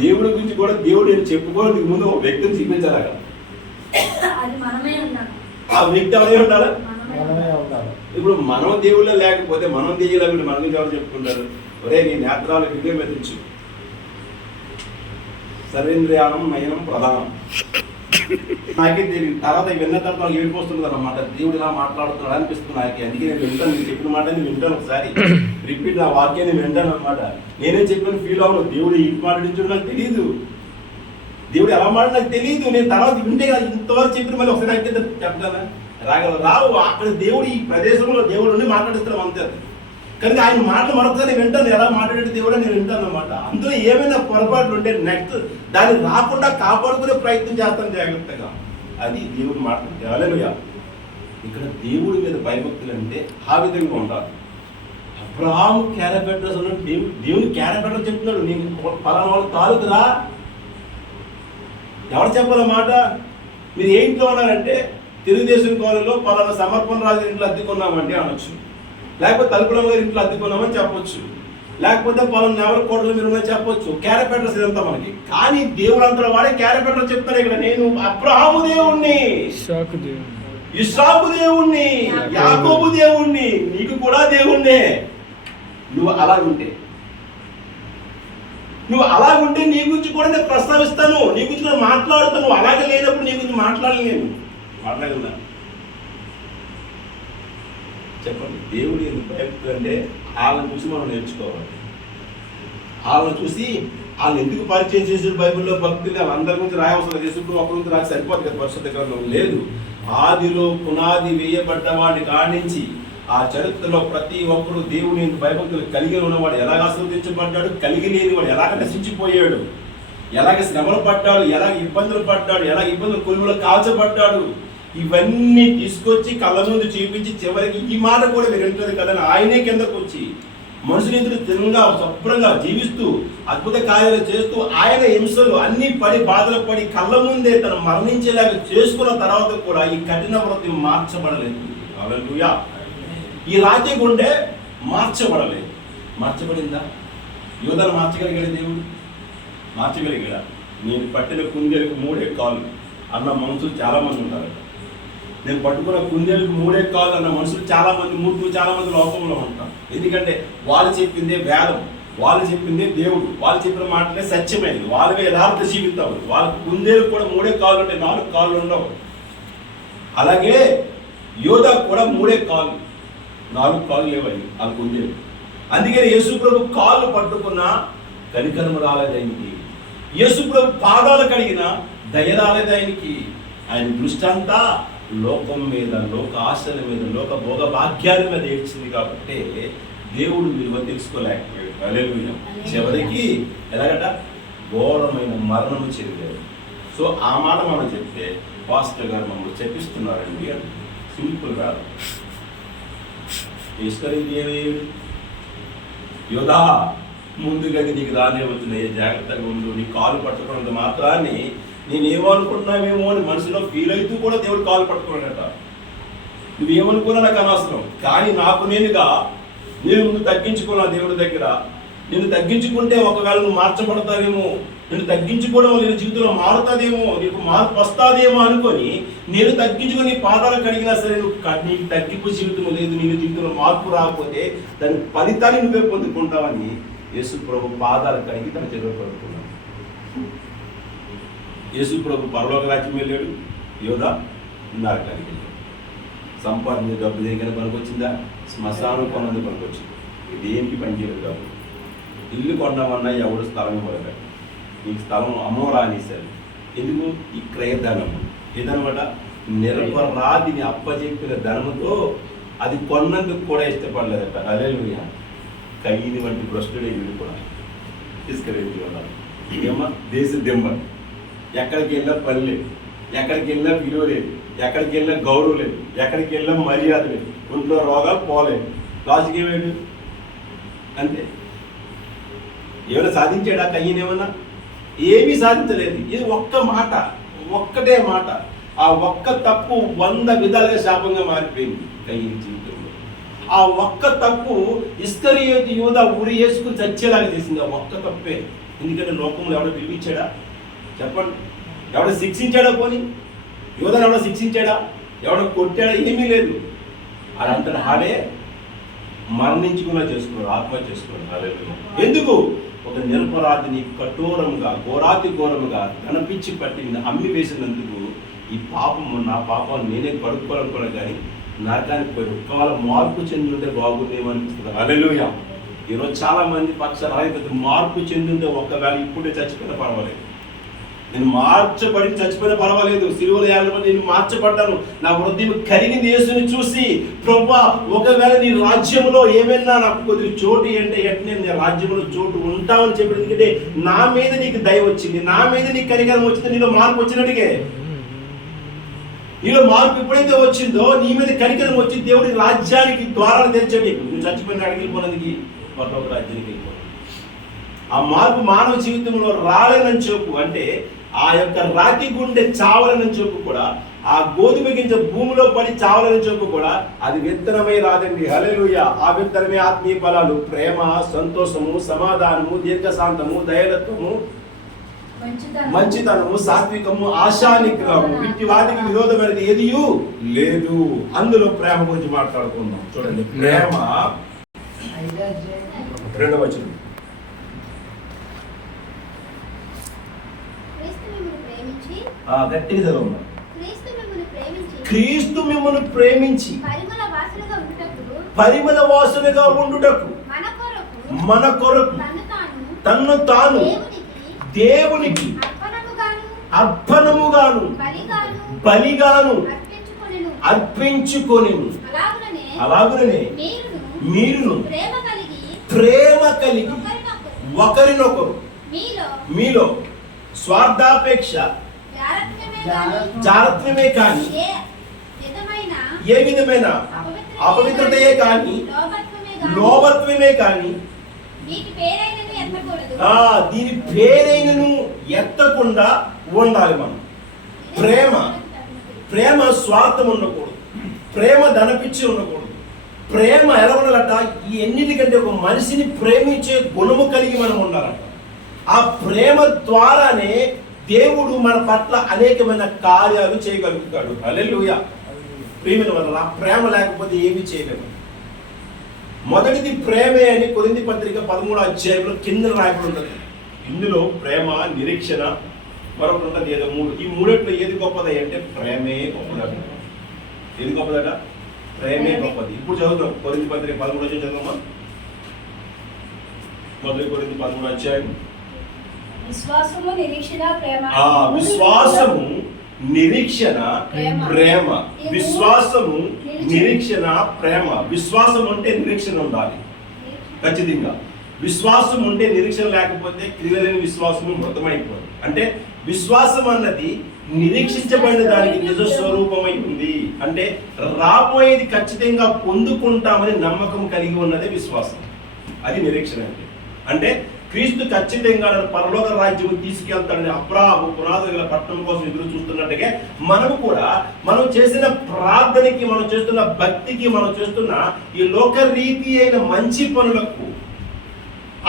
దేవుడి గురించి కూడా దేవుడు నేను చెప్పుకోవడానికి ముందు ఒక వ్యక్తిని చూపించాలి. ఆ వ్యక్తి ఎవరే ఉండాలి? ఇప్పుడు మనం దేవుళ్ళ లేకపోతే మనం దేవుళ్ళ మన గురించి ఎవరు చెప్పుకుంటారు? ఒరే నీ నేత్రాలు విజయం ఎదించు, సర్వేంద్రియానం నయనం ప్రధానం. నాకే తెలియదు, తర్వాత విన్న తర్వాత నాకు ఏడుపు వస్తుంది అన్నమాట. దేవుడు ఇలా మాట్లాడుతున్నాడు అనిపిస్తుంది నాకే. అందుకే నేను వింటాను, మీరు చెప్పిన మాట నేను వింటాను, ఒకసారి రిపీట్ నా వాక్యాన్ని వింటాను అనమాట. నేనే చెప్పాను ఫీల్ అవ్వను. దేవుడు ఈ మాట్లాడించడం నాకు తెలియదు, దేవుడు ఎలా మాట నాకు తెలియదు. నేను తర్వాత వింటే ఇంతవరకు చెప్పిన మళ్ళీ ఒకసారి నాకు చెప్తానా? రావు. అక్కడ దేవుడు ఈ ప్రదేశంలో దేవుడు ఉండి మాట్లాడిస్తున్నాం అంతే. కానీ ఆయన మాటలు మరొకసారి నేను వింటాను, ఎలా మాట్లాడే దేవుడు నేను వింటాను అనమాట. అందులో ఏమైనా పొరపాట్లు ఉంటే నెక్స్ట్ దాన్ని రాకుండా కాపాడుకునే ప్రయత్నం చేస్తాను జాగ్రత్తగా. అది దేవుడు మాట్లాడితే. హల్లెలూయా. ఇక్కడ దేవుడి మీద భయభక్తులు అంటే ఆ విధంగా ఉండాలి. అబ్రహాము క్యారెక్టర్స్ ఉన్న దేవుని క్యారెక్టర్ చెప్తున్నాడు. నేను పలానా వాళ్ళు తాలూకురా, ఎవరు చెప్పాలన్నమాట? మీరు ఏ ఇంట్లో ఉన్నారంటే తెలుగుదేశం కాలంలో పలానా సమర్పణ రాజు ఇంట్లో అద్దెకున్నామండి అనొచ్చు, లేకపోతే తలుపులమ్మ గారి ఇంట్లో అద్దెకున్నామని చెప్పొచ్చు, లేకపోతే పలానా ఎవరి కోటలు మీరు ఉన్నాయని చెప్పొచ్చు. క్యారెక్టర్స్ ఇదంతా మనకి. కానీ దేవుడు అంతా వాడే క్యారెక్టర్ చెప్తాను ఇక్కడ. నేను అబ్రహాము దేవుణ్ణి, ఇస్సాకు దేవుణ్ణి, యాకోబు దేవుణ్ణి, నీకు కూడా దేవుణ్ణే. నువ్వు అలాగుంటే నీ గురించి కూడా నేను ప్రస్తావిస్తాను, నీ గురించి నేను మాట్లాడుతాను. అలాగే లేనప్పుడు నీ గురించి మాట్లాడలేను. మాట్లాడుతున్నా చెప్పండి. దేవుడు ఎందుకు భయభక్తులు అంటే వాళ్ళని చూసి మనం నేర్చుకోవాలి. వాళ్ళని చూసి వాళ్ళు ఎందుకు పరిచయం చేసిన బైబిల్లో భక్తులు వాళ్ళందరి గురించి రాయవలసిన చేసుకుంటూ ఒకరి గురించి రాసి సరిపోదు కదా. పరిశుద్ధ గ్రంథం లేదు. ఆదిలో పునాది వేయబడ్డవాడి కానించి ఆ చరిత్రలో ప్రతి ఒక్కరు దేవుని భయభక్తులు కలిగి ఉన్నవాడు ఎలాగ ఆశీర్వదించబడ్డాడు, కలిగి లేని వాడు ఎలాగ నశించిపోయాడు, ఎలాగ శ్రమలు పడ్డాడు, ఎలాగ ఇబ్బందులు పడ్డాడు, ఎలాగ ఇబ్బందులు కొలువులో కాల్చబడ్డాడు, ఇవన్నీ తీసుకొచ్చి కళ్ళ ముందు చూపించి చివరికి ఈ మాట కూడా మీరు వింటుంది కదా, ఆయనే కిందకు వచ్చి మనుషులు తినంగా శుభ్రంగా జీవిస్తూ అద్భుత కార్యాలు చేస్తూ ఆయన హింసలు అన్ని పడి బాధలు పడి కళ్ళ ముందే తను మరణించేలాగా చేసుకున్న తర్వాత కూడా ఈ కఠిన వృత్తి మార్చబడలేదు. హల్లెలూయా. ఈ రాజ్య గుండె మార్చబడలేదు. మార్చబడిందా? యోధాను మార్చగలిగాడు దేవుడు? మార్చగలిగాడా? నేను పట్టిన కుందేలకు 3 కాళ్ళు అన్న మనుషులు చాలా మంది ఉన్నారు. నేను పట్టుకున్న కుందేలకు 3 కాళ్ళు అన్న మనుషులు చాలా మంది లోకంలో ఉంటారు. ఎందుకంటే వాళ్ళు చెప్పిందే వేదం, వాళ్ళు చెప్పిందే దేవుడు, వాళ్ళు చెప్పిన మాటలే సత్యమైనది, వాళ్ళవే యథార్థ జీవితం. వాళ్ళకి కుందేలకు కూడా 3 కాళ్ళు ఉంటాయి, 4 కాళ్ళు ఉండవు. అలాగే యోధా కూడా 3 కాళ్ళు, 4 కాళ్ళు లేవని వాళ్ళ కుందేలు. అందుకని యేసు ప్రభు కాళ్ళు పట్టుకున్న కనికరము రాలేదు ఆయనకి. యేసు ప్రభు పాదాలు కడిగిన దయ రాలేదు ఆయనకి. ఆయన దృష్టి అంతా లోకం మీద, లోక ఆశల మీద, లోక భోగ భాగ్యాల మీద ఏడ్చింది. కాబట్టి దేవుడు విలువ తెలుసుకోలేకపోయాడు. హల్లెలూయా. చివరికి ఎలాగట ఘోరమైన మరణము చెందాడు. సో ఆ మాట మనం చెప్తే పాస్టర్ గారు మమ్మల్ని చెప్పిస్తున్నారండి అని సింపుల్ కాదు. ఈశ్వరుడికి ఏమయ్యాడు? యోధా ముందుగా నీకు రానే వచ్చినాయి, జాగ్రత్తగా ఉండు. నీ కాలు పట్టుకున్నంత మాత్రాన్ని నేనేమనుకుంటున్నావేమో అని మనసులో ఫీల్ అవుతూ కూడా దేవుడు కాలు పట్టుకున్నాడట. నువ్వేమనుకున్నా నాకు అనవసరం, కానీ నాకు నేను ముందు తగ్గించుకున్నా దేవుడి దగ్గర. నేను తగ్గించుకుంటే ఒకవేళ నువ్వు మార్చబడతావేమో, నేను తగ్గించుకోవడం వల్ల నీ జీవితంలో మారుతుందేమో, నీకు మార్పు వస్తుందేమో అనుకొని నేను తగ్గించుకొని పాదాలు కడిగినా సరే నీకు తగ్గింపు జీవితం లేదు, నీ జీవితంలో మార్పు రాకపోతే దాని ఫలితాన్ని నువ్వే పొందుకుంటావని యేసు ప్రభు పాదాలు కడిగి తన చేతులు పడుకున్నాడు. యేసు ప్రభు పరలోక రాజ్యం వెళ్ళాడు, యోధా నరకానికి వెళ్ళాడు. సంపాదన డబ్బు దేనికైనా పనికొచ్చిందా? శ్మశానం కొన్నది పనికొచ్చింది. దేనికి పనిచేయదు డబ్బు. ఇల్లు కొన్నామన్నా ఎవడు స్థలం ఇవ్వలేడు. నీకు స్థలం అమ్మోరా అనేసారు. ఎందుకు? ఈ క్రయధనం ఏదనమాట, నిరపరాధిని అప్పచెప్పిన ధనముతో అది కొన్నందుకు కూడా ఇష్టపడలేదట. హల్లెలూయా. కయ్యిని వంటి భ్రష్టుడే వీడు కూడా తీసుకెళ్ళి ఉన్నారు. ఏమా దేశ దెమ్మ, ఎక్కడికి వెళ్ళా పని లేదు, ఎక్కడికి వెళ్ళా విలువ లేదు, ఎక్కడికి వెళ్ళా గౌరవం లేదు, ఎక్కడికి వెళ్ళా మర్యాద లేదు, ఒంట్లో రోగాలు పోలేదు. లాస్ట్కి ఏమేడు అంతే. ఏమైనా సాధించాడా కయ్యని? ఏమన్నా ఏమీ సాధించలేదు. ఇది ఒక్కటే మాట. ఆ ఒక్క తప్పు 100 విధాలుగా శాపంగా మారిపోయింది కయ్యని జీవితంలో. ఆ ఒక్క తప్పు ఇస్కరియోతు యూదా ఉరి వేసుకుని చచ్చేలాగా చేసింది. ఆ ఒక్క తప్పే. ఎందుకంటే లోకంలో ఎవడో పిలిపించాడా? చెప్పండి. ఎవడో శిక్షించాడా? పోనీ యూదాను ఎవడో శిక్షించాడా? ఎవడో కొట్టాడా? ఏమీ లేదు. అదంతటా ఆడే మరణించుకున్నా చేసుకోరు, ఆత్మహత్య చేసుకోరు. హల్లెలూయా. ఎందుకు? ఒక నిరపరాధిని కఠోరంగా ఘోరాతి ఘోరముగా కనిపించి పట్టింది అమ్మి వేసినందుకు ఈ పాపము, నా పాపాన్ని నేనే కడుక్కోవాలనుకున్నా కానీ నరకానికి పోయి ఒకవేళ మార్పు చెంది ఉంటే బాగుండేమో అనిపిస్తుంది. హల్లెలూయా. ఈరోజు చాలా మంది పక్షాలు మార్పు చెంది ఉంటే ఒకవేళ ఇప్పుడే చచ్చిపోయినా పర్వాలేదు, నేను మార్చబడి చచ్చిపోయినా పర్వాలేదు, సిలువలో యాగబడి నేను మార్చబడ్డాను, నా హృదయం కరిగింది యేసుని చూసి, ప్రభువా ఒకవేళ నీ రాజ్యంలో ఏమైనా నాకు కొద్దిగా చోటు అంటే ఎట్నే నీ రాజ్యంలో చోటు ఉంటామని చెప్పి, ఎందుకంటే నా మీద నీకు దయ వచ్చింది, నా మీద నీకు కనికరం వచ్చింది, నీలో మార్పు వచ్చినట్టుగే. నీలో మార్పు ఎప్పుడైతే వచ్చిందో నీ మీద కనికరం వచ్చి దేవుడి రాజ్యానికి ద్వారాలు తెరిచాడు. నువ్వు చచ్చిపోయిన అడిగి వెళ్ళిపోయినందుకు పరలోక రాజ్యానికి వెళ్ళిపోయి ఆ మార్పు మానవ జీవితంలో రాలేనని చెప్పు, అంటే ఆ యొక్క రాతి గుండె చావలని చెప్పు కూడా, ఆ గోధుమ గింజ భూమిలో పడి చావలని చెప్పు కూడా అది విత్తనమై రాదండి. హల్లెలూయా. ఆ విత్తనమే ఆత్మీయ ఫలాలు: ప్రేమ, సంతోషము, సమాధానము, దీర్ఘశాంతము, దయాళత్వము, మంచితనము, సాత్వికము, ఆశానిగ్రహము. వీటి వాటికి విరోధమైనది ఏదియూ లేదు. అందులో ప్రేమ గురించి మాట్లాడుకుందాం. చూడండి, ప్రేమ 2వ వచనం. గట్టిగా చదవండి. క్రీస్తు మిమ్మల్ని ప్రేమించి పరిమళ వాసనగా ఉండుటకు మన కొరకు తన్ను తాను దేవునికి అర్పణముగాను బలిగాను అర్పించుకొని, అలాగుననే మీరును ప్రేమ కలిగి ఒకరినొకరు మీలో స్వార్థాపేక్ష జారత్వమే కానీ ఏ విధమైన అపవిత్రతయే కానీ లోభత్వమే కానీ దీని పేరైనను ఎత్తకుండా ఉండాలి. మనం ప్రేమ స్వార్థం ఉండకూడదు, ప్రేమ ధనపిచ్చి ఉండకూడదు. ప్రేమ ఎలా ఉండాలట? ఈ ఎన్నిటికంటే ఒక మనిషిని ప్రేమించే గుణము కలిగి మనం ఉండాలట. ఆ ప్రేమ ద్వారానే దేవుడు మన పట్ల అనేకమైన కార్యాలు చేయగలుగుతాడు. హల్లెలూయా. ప్రేమను వల్ల ప్రేమ లేకపోతే ఏమీ చేయలేము. మొదటిది ప్రేమే అని కొరింథీ పత్రిక 13వ అధ్యాయంలో కింద రాయబడి ఉంటుంది. ఇందులో ప్రేమ, నిరీక్షణ, మరొకటి ఉంటుంది ఏదో 3. ఈ మూడిట్లో ఏది గొప్పది అంటే ప్రేమే గొప్పదట. ఏది గొప్పదట? ప్రేమే గొప్పది. ఇప్పుడు చదువుతాం కొరింథీ పత్రిక 13వ అధ్యాయం చదువుమా. మొదటి కొరింథీ 13వ అధ్యాయం. విశ్వాసము, నిరీక్షణ, ప్రేమ. విశ్వాసము, నిరీక్షణ, ప్రేమ. విశ్వాసము, నిరీక్షణ, ప్రేమ. విశ్వాసం అంటే నిరీక్షణ ఉండాలి ఖచ్చితంగా. విశ్వాసం ఉంటే నిరీక్షణ లేకపోతే క్రియలేని విశ్వాసము మృతమైపోదు. అంటే విశ్వాసం అన్నది నిరీక్షించబడిన దానికి నిజ స్వరూపమై ఉంది. అంటే రాబోయేది ఖచ్చితంగా పొందుకుంటామని నమ్మకం కలిగి ఉన్నదే విశ్వాసం. అది నిరీక్షణ అంటే. అంటే క్రీస్తు ఖచ్చితంగా పరలోక రాజ్యం తీసుకెళ్తాడని అబ్రాహాము పునాదుల గల పట్టణం కోసం ఎదురు చూస్తున్నట్టుగా మనము కూడా మనం చేసిన ప్రార్థనకి, మనం చేస్తున్న భక్తికి, మనం చేస్తున్న ఈ లోక రీతి అయిన మంచి పనులకు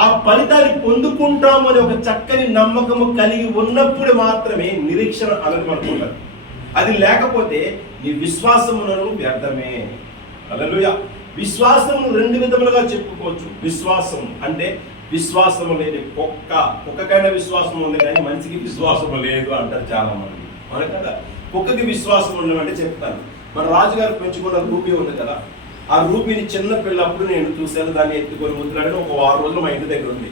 ఆ ఫలితాన్ని పొందుకుంటాము అని ఒక చక్కని నమ్మకము కలిగి ఉన్నప్పుడు మాత్రమే నిరీక్షణ అనేది మనకు ఉండదు. అది లేకపోతే నీ విశ్వాసములను వ్యర్థమే. హల్లెలూయా. విశ్వాసమును 2 విధములుగా చెప్పుకోవచ్చు. విశ్వాసం అంటే విశ్వాసము లేని కుక్కకైనా విశ్వాసం ఉంది కానీ మనిషికి విశ్వాసం లేదు అంటారు చాలా మంది. మన కదా కుక్కకి విశ్వాసం ఉండమంటే చెప్తాను. మన రాజుగారు పెంచుకున్న రూపీ ఉంది కదా, ఆ రూపీని చిన్న పిల్లప్పుడు నేను చూశాను. దాన్ని ఎత్తుకొని ముద్దులాడని ఒక 6 రోజులు మా ఇంటి దగ్గర ఉంది.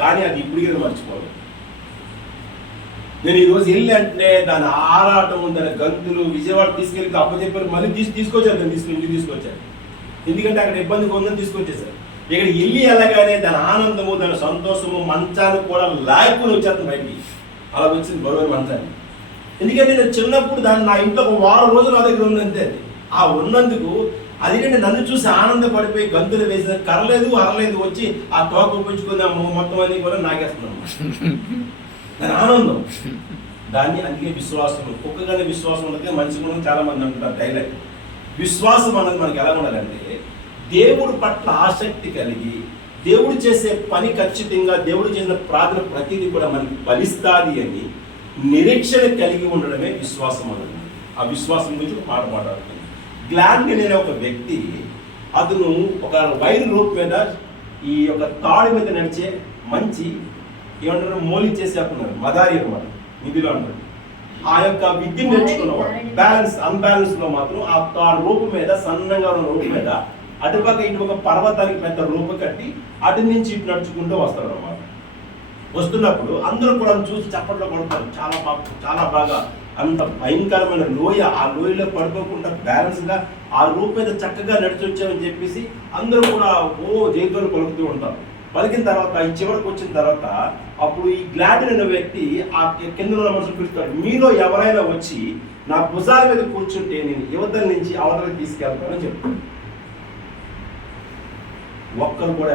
కానీ అది ఇప్పటికీ మర్చిపోలేదు. నేను ఈరోజు వెళ్ళి అంటే దాని ఆరాటం, దాని గంతులు విజయవాడ తీసుకెళ్ళి అప్పచెప్పారు. మళ్ళీ తీసుకొచ్చారు, దాన్ని ఇంటికి తీసుకొచ్చారు. ఎందుకంటే అక్కడ ఇబ్బందిగా ఉందని తీసుకొచ్చేసారు. ఇక్కడ వెళ్ళి వెళ్ళగానే దాని ఆనందము, దాని సంతోషము మంచాన్ని కూడా లాక్కుని వచ్చేస్తాను బయటికి. అలా వచ్చింది బరువైన మంచాన్ని. ఎందుకంటే నేను చిన్నప్పుడు దాన్ని నా ఇంట్లో ఒక 6 రోజులు నా దగ్గర ఉందంతే. అది ఆ ఉన్నందుకు అదేంటంటే నన్ను చూసి ఆనందపడిపోయి గంతులు వేసిన కరలేదు అరలేదు వచ్చి ఆ తోక ఉపయోగించుకుని మొత్తం అన్ని కూడా నాకేస్తున్నాను. దాని ఆనందం దాన్ని. అందుకే విశ్వాసం, కుక్కగానే విశ్వాసం ఉన్నది మనిషి కూడా చాలా మంది అంటున్నారు డైలాగ్. విశ్వాసం అన్నది మనకి ఎలా ఉండాలంటే దేవుడు పట్ల ఆసక్తి కలిగి, దేవుడు చేసే పని ఖచ్చితంగా, దేవుడు చేసిన ప్రార్థన ప్రతిదీ కూడా మనకి ఫలిస్తాది అని నిరీక్షణ కలిగి ఉండడమే విశ్వాసం అన్నది. ఆ విశ్వాసం గురించి మాట మాట్లాడుతుంది. గ్లాండి అనే ఒక వ్యక్తి అతను ఒక వైర్ రోప్ మీద ఈ యొక్క తాడు మీద నడిచే మంచి ఏమంటారు మోలిచ్చేసి అంటున్నారు మదారి అనమాట నిధిలో అంటారు. ఆ యొక్క విద్యను నేర్చుకున్నవాడు అన్బ్యాలెన్స్ లో మాత్రం ఆ రోపు మీద సన్నంగా ఉన్న రోపు మీద అటుపక్క ఇటు ఒక పర్వతానికి పెద్ద రోపు కట్టి అటు నుంచి ఇటు నడుచుకుంటూ వస్తాడు అనమాట. వస్తున్నప్పుడు అందరూ కూడా చూసి చప్పట్లో కొడతారు, చాలా బాగా అంత భయంకరమైన లోయ, ఆ లోయలో పడుకోకుండా బ్యాలెన్స్ గా ఆ రూప్ మీద చక్కగా నడిచి వచ్చామని చెప్పేసి అందరూ కూడా జైతులు పలుకుతూ ఉంటారు. పలికిన తర్వాత ఈ చివరికి వచ్చిన తర్వాత అప్పుడు ఈ గ్లాడ్ అనే వ్యక్తి ఆ కింద ఉన్న మనుషులు పిలుస్తాడు, మీలో ఎవరైనా వచ్చి నా భుజాల మీద కూర్చుంటే నేను యువతల నుంచి అవతలకి తీసుకెళ్తానని చెప్తాను. ఒక్కరు కూడా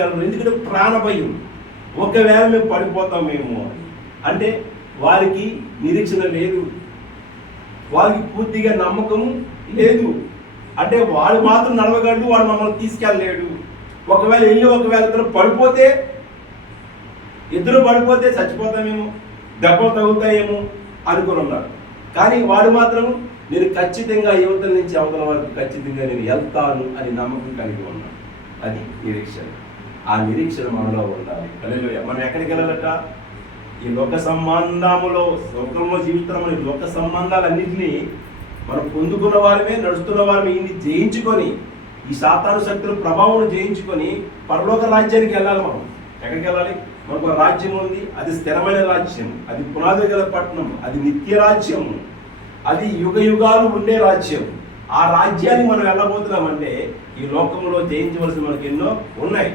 వెళ్ళరు, ఎందుకంటే ప్రాణభయం. ఒకవేళ మేము పడిపోతామేమో అంటే వారికి నిరీక్షణ లేదు, వారికి పూర్తిగా నమ్మకం లేదు. అంటే వాడు మాత్రం నడవగలడు, వాడు మమ్మల్ని తీసుకెళ్ళలేడు. ఒకవేళ పడిపోతే ఇద్దరు పడిపోతే చచ్చిపోతామేమో, దెబ్బలు తగులుతాయేమో అనుకుని ఉన్నారు. కానీ వాడు మాత్రం నేను ఖచ్చితంగా యువతల నుంచి అవతల వరకు ఖచ్చితంగా నేను వెళ్తాను అని నమ్మకం కలిగి ఉన్నాను. అది నిరీక్షణ. ఆ నిరీక్షణ మనలో ఉండాలి. హల్లెలూయా. మనం ఎక్కడికి వెళ్ళాలట? ఈ లోక సంబంధములో లోకంలో జీవిస్తున్నామని లోక సంబంధాలన్నింటినీ మనం పొందుకున్న వారమే, నడుస్తున్న వారమే. ఇన్ని జయించుకొని ఈ సాతాను శక్తుల ప్రభావం జయించుకొని పరలోక రాజ్యానికి వెళ్ళాలి. మనం ఎక్కడికి వెళ్ళాలి? మనకు ఒక రాజ్యం ఉంది, అది స్థిరమైన రాజ్యం, అది పునాది గల పట్టణం, అది నిత్య రాజ్యం, అది యుగ యుగాలు ఉండే రాజ్యం. ఆ రాజ్యాన్ని మనం వెళ్ళబోతున్నామంటే ఈ లోకంలో జయించవలసి మనకు ఎన్నో ఉన్నాయి.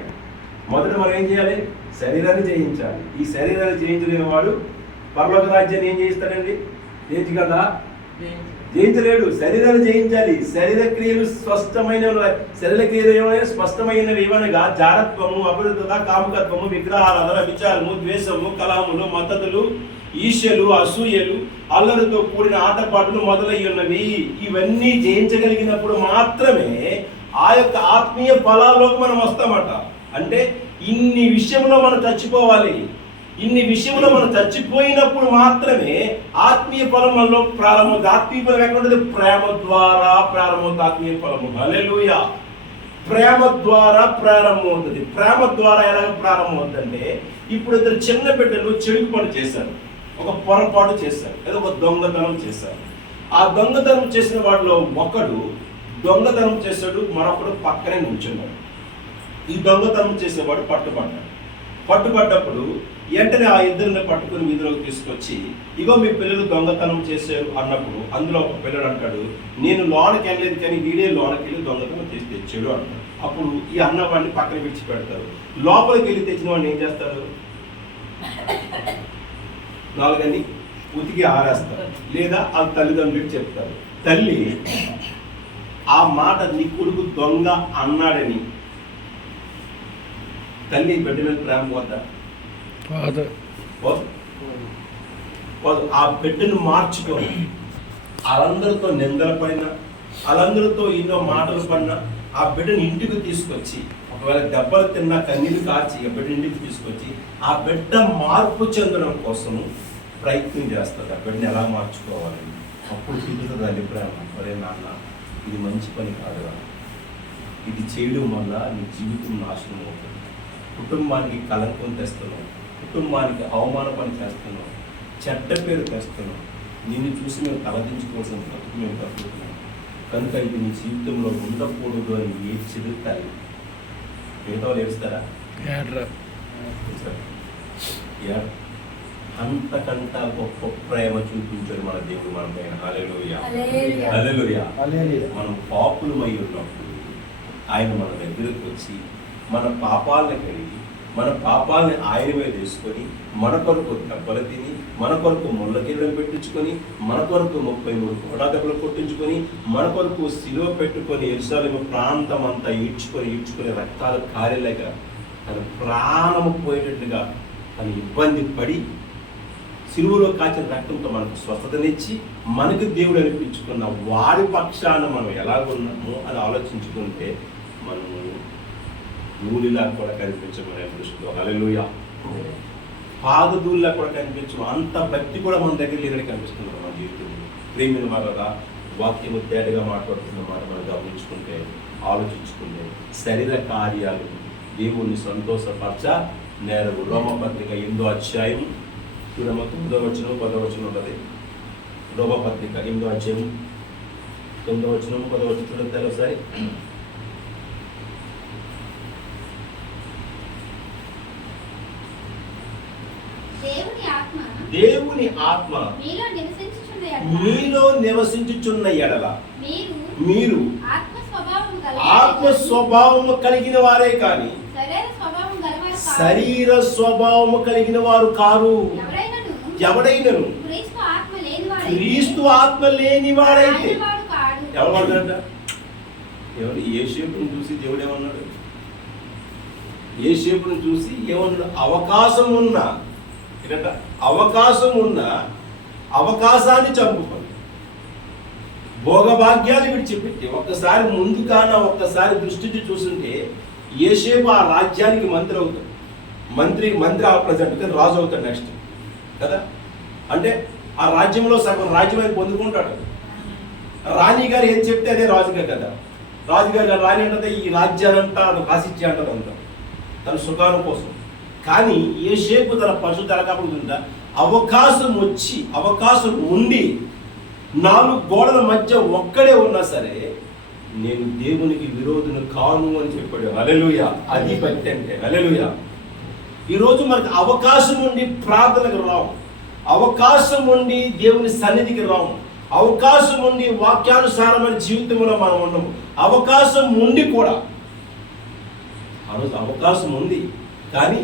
మొదట మనం ఏం చేయాలి? శరీరాన్ని జయించాలి. ఈ శరీరాన్ని జయించలేని వాడు పరలోక రాజ్యాన్ని ఏం చేయిస్తాడండి? జయించగలరా? జయించలేడు. శరీరాన్ని జయించాలి. శరీర క్రియలు స్పష్టమైనవి ఏమనగా జారత్వము, అభివృద్ధత, కాముకత్వము, విగ్రహారాధన, విచారము, ద్వేషము, కలాములు, మద్దతులు, ఈర్ష్యలు, అసూయలు, అల్లరితో కూడిన ఆటపాటలు మొదలయ్యున్నవి. ఇవన్నీ జయించగలిగినప్పుడు మాత్రమే ఆ యొక్క ఆత్మీయ ఫలాల్లోకి మనం వస్తామట. అంటే ఇన్ని విషయంలో మనం చచ్చిపోవాలి. ఇన్ని విషయంలో మనం చచ్చిపోయినప్పుడు మాత్రమే ఆత్మీయ ఫలం మనలో ప్రారంభమవుతుంది. ఆత్మీయ ఫలం ఎక్కడ ఉంటుంది? ప్రేమ ద్వారా ప్రారంభమవుతుంది ఆత్మీయ ఫలము. హల్లెలూయా. ప్రేమ ద్వారా ప్రారంభమవుతుంది. ప్రేమ ద్వారా ఎలాగ ప్రారంభమవుతుందంటే, ఇప్పుడు ఇద్దరు చిన్న బిడ్డలు చెడుకు పని చేశారు, ఒక పొరపాటు చేశారు, ఏదో ఒక దొంగతనం చేశారు. ఆ దొంగతనం చేసిన వాడిలో ఒకడు దొంగతనం చేశాడు, మరొకడు పక్కనే నిల్చున్నాడు. ఈ దొంగతనం చేసేవాడు పట్టుబడ్డప్పుడు వెంటనే ఆ ఇద్దరిని పట్టుకుని వీధిలోకి తీసుకొచ్చి, ఇగో మీ పిల్లలు దొంగతనం చేశారు అన్నప్పుడు అందులో ఒక పిల్లడు అంటాడు, నేను లోనకి వెళ్ళలేదు కానీ వీడే లోనకి వెళ్ళి దొంగతనం చేసి తెచ్చాడు అంటాడు. అప్పుడు ఈ అన్నవాడిని పక్కన విడిచిపెడతారు. లోపలికి వెళ్ళి తెచ్చిన వాడిని ఏం చేస్తారు? నాలుగని ఉతికి ఆరేస్తారు, లేదా వాళ్ళ తల్లిదండ్రులకు చెప్తారు. తల్లి ఆ మాట నీ కొడుకు దొంగ అన్నాడని తల్లి బిడ్డ మీద ప్రేమ పోతా? ఆ బిడ్డను మార్చుకొని వాళ్ళందరితో నిందల పడినా, వాళ్ళందరితో ఎన్నో మాటలు పడినా ఆ బిడ్డను ఇంటికి తీసుకొచ్చి, ఒకవేళ దెబ్బలు తిన్నా కన్నీళ్ళు కార్చి ఆ బిడ్డ ఇంటికి తీసుకొచ్చి ఆ బిడ్డ మార్పు చెందడం కోసం ప్రయత్నం చేస్తారు. ఆ బిడ్డను ఎలా మార్చుకోవాలి? అప్పుడు తిరుగుతుంది అభిప్రాయం, ఒరే నాన్న ఇది మంచి పని కాదురా, ఇది చేయడం వల్ల నీ జీవితం నాశనం అవుతుంది, కుటుంబానికి కలంకం తెస్తున్నావు, కుటుంబానికి అవమాన పని చేస్తున్నావు, చెడ్డ పేరు తెస్తున్నావు, నిన్ను చూసి మేము తలదించుకోవాల్సిన బ్రతుకు మేము బతుకుతున్నాం, కనుక ఇది నీ జీవితంలో ఉండకూడదు అని ఏడ్చిది తల్లి. మిగతా వాళ్ళు ఏడుస్తారా? అంతకంట గొప్ప ప్రేమ చూపించాడు మన దేవుడు మన పైన. హల్లెలూయా. హల్లెలూయా. మనం పాపులమై ఉన్నప్పుడు ఆయన మన దగ్గరకు వచ్చి మన పాపాలను కడిగి మన పాపాలని ఆయన మీద తీసుకొని మన కొరకు దెబ్బలు తిని, మన కొరకు ముళ్ళ కిందలు పెట్టించుకొని, మన కొరకు 33 కోటా దెబ్బలు కొట్టించుకొని, మన కొరకు సిలువ పెట్టుకొని యెరూషలేము ప్రాంతం అంతా ఈడ్చుకొని రక్తాలు కారేలాక తన ప్రాణము పోయేటట్టుగా తను ఇబ్బంది పడి సిలువలో కాచిన రక్తంతో మనకు స్వస్థతనిచ్చి మనకు దేవుడు అనిపించుకున్న వాడి పక్షాన మనం ఎలాగున్నామో అని ఆలోచించుకుంటే మనము ధూళిలా కూడా కనిపించమని దృష్టిలో. హల్లెలూయా. పాదధూళిలా కూడా కనిపించము. అంత భక్తి కూడా మన దగ్గర లేదని కనిపిస్తున్నారు మన జీవితంలో. ప్రేమిన వాళ్ళ వాక్యము తేటగా మాట్లాడుతున్న మాట మనం గమనించుకుంటే, ఆలోచించుకుంటే, శరీర కార్యాలు దేవుణ్ణి సంతోషపరచ నేరవు. రోమపత్రిక 8వ అధ్యాయం 9వ వచనం 10వ వచనం ఉంటుంది. రోమపత్రిక 8వ అధ్యాయం 9వ వచనం 10వ వచనం చూడండి ఒకసారి. దేవుని ఆత్మ మీలో నివసించుచున్న ఎడల మీరు ఆత్మ స్వభావము కలిగిన వారే కానీ శరీర స్వభావము కలిగిన వారు కారు. ఎవడైనను క్రీస్తు ఆత్మ లేని వాడైతే ఎవరంట? ఎవరు? యేసేపును చూసి దేవుడు ఏమన్నాడు? యేసేపును చూసి ఏమన్నాడు? అవకాశం ఉన్నా అవకాశాన్ని చంపుకొని భోగభాగ్యాలు విడిచిపెట్టి ఒక్కసారి ముందుగానా ఒక్కసారి దృష్టిని చూస్తుంటే యేసేపు ఆ రాజ్యానికి మంత్రి అవుతాడు. మంత్రి ప్రజెంట్ రాజు అవుతాడు నెక్స్ట్ కదా. అంటే ఆ రాజ్యంలో సగం రాజ్యం ఆయన పొందుకుంటాడు. రాణి గారు ఏం చెప్తే అదే రాజుగారు కదా. రాజుగారు రాణి అంటే ఈ రాజ్యాలంతా రాసిచ్చి అంటారు అంతా తన సుఖాను కోసం. కానీ యేసేపు తన పరిశుద్ధ తలకాపుతుందా అవకాశం ఉండి 4 గోడల మధ్య ఒక్కడే ఉన్నా సరే నేను దేవునికి విరోధును కాను అని చెప్పాడు. హల్లెలూయా. అది భక్తి అంటే. హల్లెలూయా. ఈరోజు మనకు అవకాశం ఉండి ప్రార్థనకు రాము, అవకాశం ఉండి దేవుని సన్నిధికి రాము, అవకాశం ఉండి వాక్యానుసారమైన జీవితంలో మనం ఉండము. అవకాశం ఉండి కూడా ఆ రోజు అవకాశం ఉంది కానీ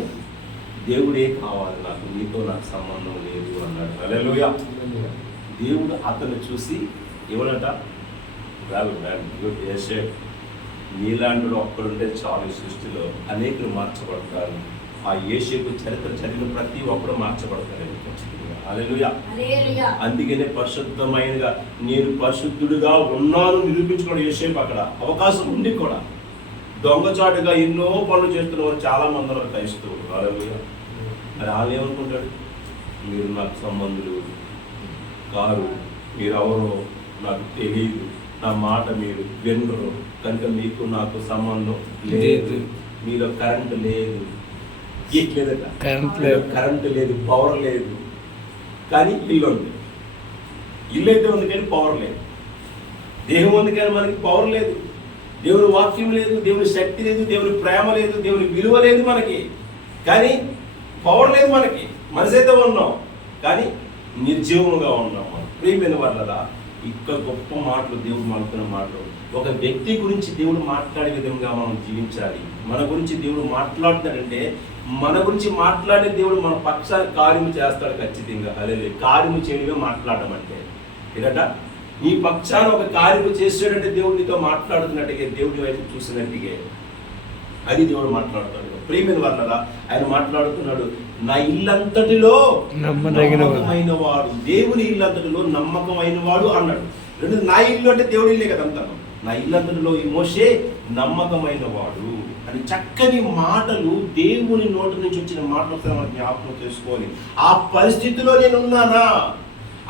దేవుడే కావాలి, నీతో నాకు సంబంధం లేదు అన్నాడు. హల్లెలూయా. దేవుడు అతను చూసి ఎవరట? నీలాంటి ఒక్కడుంటే చాలు, సృష్టిలో అనేకులు మార్చబడతారు. ఆ యేసేపు చరిత్ర చదివిన ప్రతి ఒక్కరు మార్చబడతారని ఖచ్చితంగా. హల్లెలూయా. అందుకనే పరిశుద్ధమైనగా నేను పరిశుద్ధుడిగా ఉన్నాను నిరూపించుకోవడం యేసేపు అక్కడ అవకాశం ఉండి కూడా దొంగచాటుగా ఎన్నో పనులు చేస్తున్న వారు చాలా మంది ఉన్నారు క్రైస్తవులు. హల్లెలూయా. మరి వాళ్ళు ఏమనుకుంటాడు? మీరు నాకు సంబంధులు కారు, మీరు ఎవరో నాకు తెలియదు, నా మాట మీరు వినరు, కనుక మీకు నాకు సంబంధం లేదు, మీలో కరెంటు లేదు, లేదట, కరెంటు లేదు, పవర్ లేదు, కానీ ఇల్లు ఉంది. ఇల్లు అయితే ఉంది కానీ పవర్ లేదు. దేహం ఉంది కానీ మనకి పవర్ లేదు, దేవుని వాక్యం లేదు, దేవుని శక్తి లేదు, దేవుని ప్రేమ లేదు, దేవుని విలువ లేదు మనకి. కానీ పవర్ లేదు మనకి. మనిషి అయితే ఉన్నాం కానీ నిర్జీవంగా ఉన్నాం. మనం ప్రియమైన వాళ్ళరా, ఇక్కడ గొప్ప మాటలు దేవుడు మాట్లాడుతున్న మాటలు. ఒక వ్యక్తి గురించి దేవుడు మాట్లాడే విధంగా మనం జీవించాలి. మన గురించి దేవుడు మాట్లాడుతాడంటే మన గురించి మాట్లాడే దేవుడు మన పక్షాన్ని కార్యము చేస్తాడు ఖచ్చితంగా. అదే కార్యము చేయడమే మాట్లాడడం అంటే. ఇదట నీ పక్షాన ఒక కార్యము చేసాడంటే దేవుడు నీతో మాట్లాడుతున్నట్టుగా, దేవుడి వైపు చూసినట్టుగా అది దేవుడు మాట్లాడుతాడు. ప్రియమైన వాళ్ళరా, ఆయన మాట్లాడుతున్నాడు, నా ఇల్లంతటిలో నమ్మకమైన వాడు, దేవుని ఇల్లంతటిలో నమ్మకమైన వాడు అన్నాడు. రెండు, నా ఇల్లు అంటే దేవుడి ఇల్లే కదా అంటాను. నా ఇల్లంతటిలో ఈ మోషే నమ్మకమైన వాడు అని చక్కని మాటలు దేవుని నోటి నుంచి వచ్చిన మాటలు మనం జ్ఞాపకం చేసుకోవాలి. ఆ పరిస్థితిలో నేనున్నానా?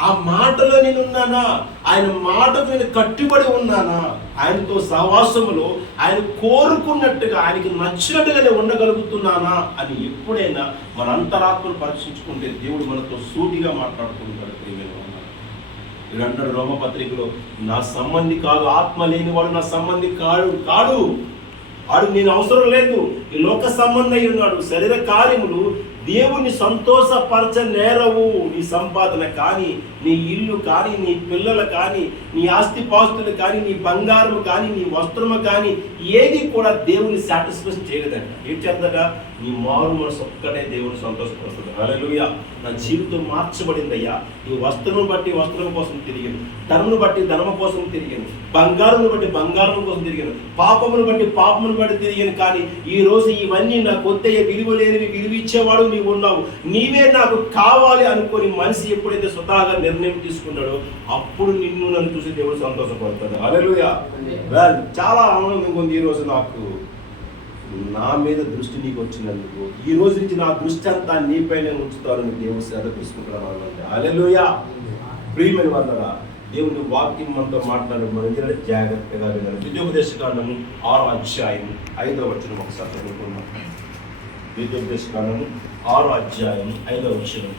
ఆ మాటలో నేనున్నానా? ఆయన మాటకు నేను కట్టుబడి ఉన్నానా? ఆయనతో సహవాసములో ఆయన కోరుకున్నట్టుగా, ఆయనకి నచ్చినట్టుగా నేను ఉండగలుగుతున్నానా అని ఎప్పుడైనా మన అంతరాత్మను పరీక్షించుకుంటే దేవుడు మనతో సూటిగా మాట్లాడుతుంటాడు. ఇది అంటాడు రోమపత్రికలో, నా సంబంధి కాదు, ఆత్మ లేనివాడు నా సంబంధి కాడు. వాడు నేను అవసరం లేదు, ఈ లోక సంబంధం అయి ఉన్నాడు. శరీర కార్యములు దేవుని సంతోషపరచ నేరవు. నీ సంపాదన కానీ, నీ ఇల్లు కానీ, నీ పిల్లలు కానీ, నీ ఆస్తిపాస్తులు కానీ, నీ బంగారం కానీ, నీ వస్త్రము కానీ ఏది కూడా దేవుని సాటిస్ఫై చేయలేదట. ఏం చేద్దట? నీ మారు మనసు ఒక్కటే దేవుని సంతోషపరుస్తుంది. హల్లెలూయా. నా జీవితం మార్చబడిందయ్యా. నీ వస్త్రమును బట్టి వస్త్రం కోసం తిరిగాను, ధనమును బట్టి ధనము కోసం తిరిగాను, బంగారమును బట్టి బంగారం కోసం తిరిగాను, పాపమును బట్టి పాపమును బట్టి తిరిగాను. కానీ ఈ రోజు ఇవన్నీ నాకు వద్దయ్య, విలువ లేనివి, విలువ ఇచ్చేవాడు నీవు ఉన్నావు, నీవే నాకు కావాలి అనుకొని మనిషి ఎప్పుడైతే స్వతహాగా నిర్ణయం తీసుకున్నాడో అప్పుడు నిన్ను నన్ను చూసి దేవుడు సంతోషపడతాడు. హల్లెలూయా. చాలా ఆనందంగా ఉంది ఈరోజు నాకు. నా మీద దృష్టి నీకు వచ్చినందుకు ఈ రోజు నుంచి నా దృష్టి అంతా నీపైనే ఉంచుతారని దేవుడు శ్రద్ధ తీసుకుంటున్నాను. హల్లెలూయా. ప్రియమైన వాళ్ళరా, దేవుని వాక్యం మనతో మాట్లాడడం మనం జాగ్రత్తగా వినాలి. ద్వితీయోపదేశకాండము 6వ అధ్యాయం 5వ వచనం ఒకసారి చదువుకుందాం. ద్వితీయోపదేశకాండము 6వ అధ్యాయం 5వ వచనం.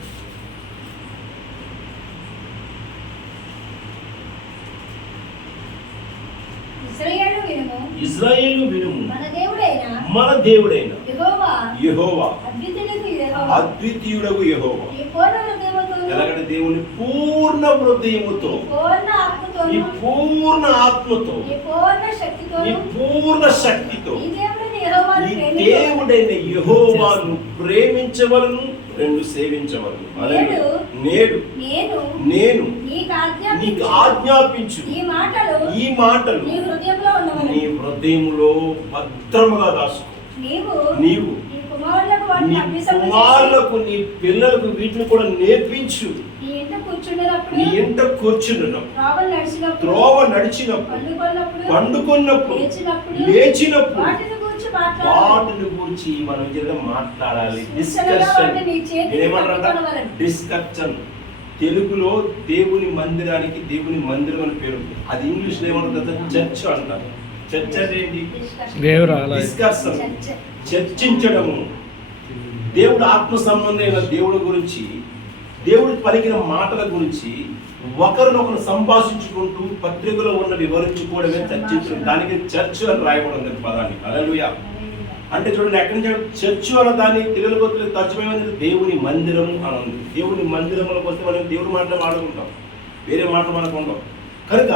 ఇశ్రాయేలు వినుము, మన దేవుడైన యెహోవా అద్వితీయుడగు యెహోవా. ఈ పూర్ణ హృదయముతో, ఎలాగంటే దేవుని పూర్ణ హృదయముతో, పూర్ణ ఆత్మతో, ఈ పూర్ణ ఆత్మతో, ఈ పూర్ణ శక్తితో, ఈ పూర్ణ శక్తితో ఈ దేవుడైన యెహోవాను ప్రేమించవలను, రెండు సేవించవలను. నేడు నేను నీకు ఆజ్ఞాపించు ఈ మాటలు నీ హృదయములో భద్రముగా దాచుకో. నీవు నీ కుమారులకు, నీ పిల్లలకు వీటిని కూడా నేర్పించు. నీ ఇంట కూర్చున్నప్పుడు, త్రోవ నడిచినప్పుడు, పండుకున్నప్పుడు, లేచినప్పుడు వాటిని గురించి మనం మాట్లాడాలి. డిస్కషన్. తెలుగులో దేవుని మందిరానికి దేవుని మందిరం అని పేరు. అది ఇంగ్లీష్ లో ఏమంటారు? చర్చ్ అంటారు. చర్చ్ అంటే ఏంటి? డిస్కషన్, చర్చించడము. దేవుడు ఆత్మ సంబంధమైన దేవుడి గురించి, దేవుడు పలికిన మాటల గురించి ఒకరినొకరు సంభాషించుకుంటూ పత్రికలో ఉన్న వివరించుకోవడమే చర్చించడం. దానికి చర్చ్ అని రాయబడింది పదాన్ని. హల్లెలూయా. అంటే చూడండి, ఎక్కడి నుంచి చర్చ్ అన్న దాన్ని తెలుగులో తర్జుమైంది దేవుని మందిరం అని ఉంది. దేవుని మందిరంలోకి వస్తే మనం దేవుడి మాటలు మాట్లాడుకుంటాం, వేరే మాటలు మనకు ఉండవు. కనుక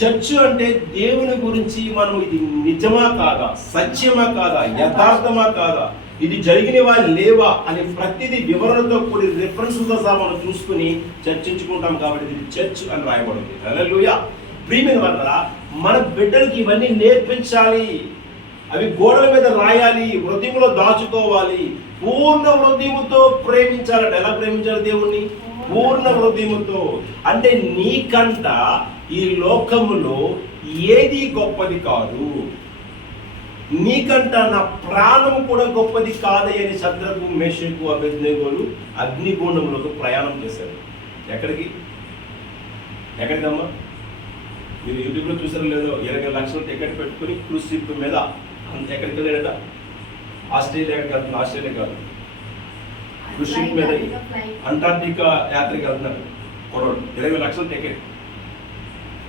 చర్చ్ అంటే దేవుని గురించి మనం ఇది నిజమా కాదా, సత్యమా కాదా, యథార్థమా కాదా, ఇది జరిగినవా లేవా అని ప్రతిదీ వివరణతో కూడి రిఫరెన్స్తో సహా మనం చూసుకుని చర్చించుకుంటాం. కాబట్టి ఇది చర్చ్ అని రాయబడింది. హల్లెలూయా. ప్రియమైన వారలారా, మన బిడ్డలకి ఇవన్నీ నేర్పించాలి. అవి గోడల మీద రాయాలి, హృదయంలో దాచుకోవాలి. పూర్ణ హృదయముతో ప్రేమించాలంటే ఎలా ప్రేమించాలి దేవుణ్ణి? పూర్ణ హృదయముతో. అంటే నీకంట ఈ లోకములో ఏది గొప్పది కాదు, నీకంట నా ప్రాణం కూడా గొప్పది కాదని శద్రకు, మేషకు, అబేద్నెగోలు అగ్నిగుండంలోకి ప్రయాణం చేశారు. ఎక్కడికమ్మా? మీరు యూట్యూబ్లో చూసారో లేదో, 20 లక్షల టికెట్ పెట్టుకుని క్రూజ్ షిప్ మీద ఎక్కడికి వెళ్ళాడట? ఆస్ట్రేలియాకి వెళ్తున్నాడు. ఆస్ట్రేలియా కాదు, క్రూజ్ షిప్ మీద అంటార్టికా యాత్రకి వెళ్తున్నాడు కొడవడు. 20 లక్షల టికెట్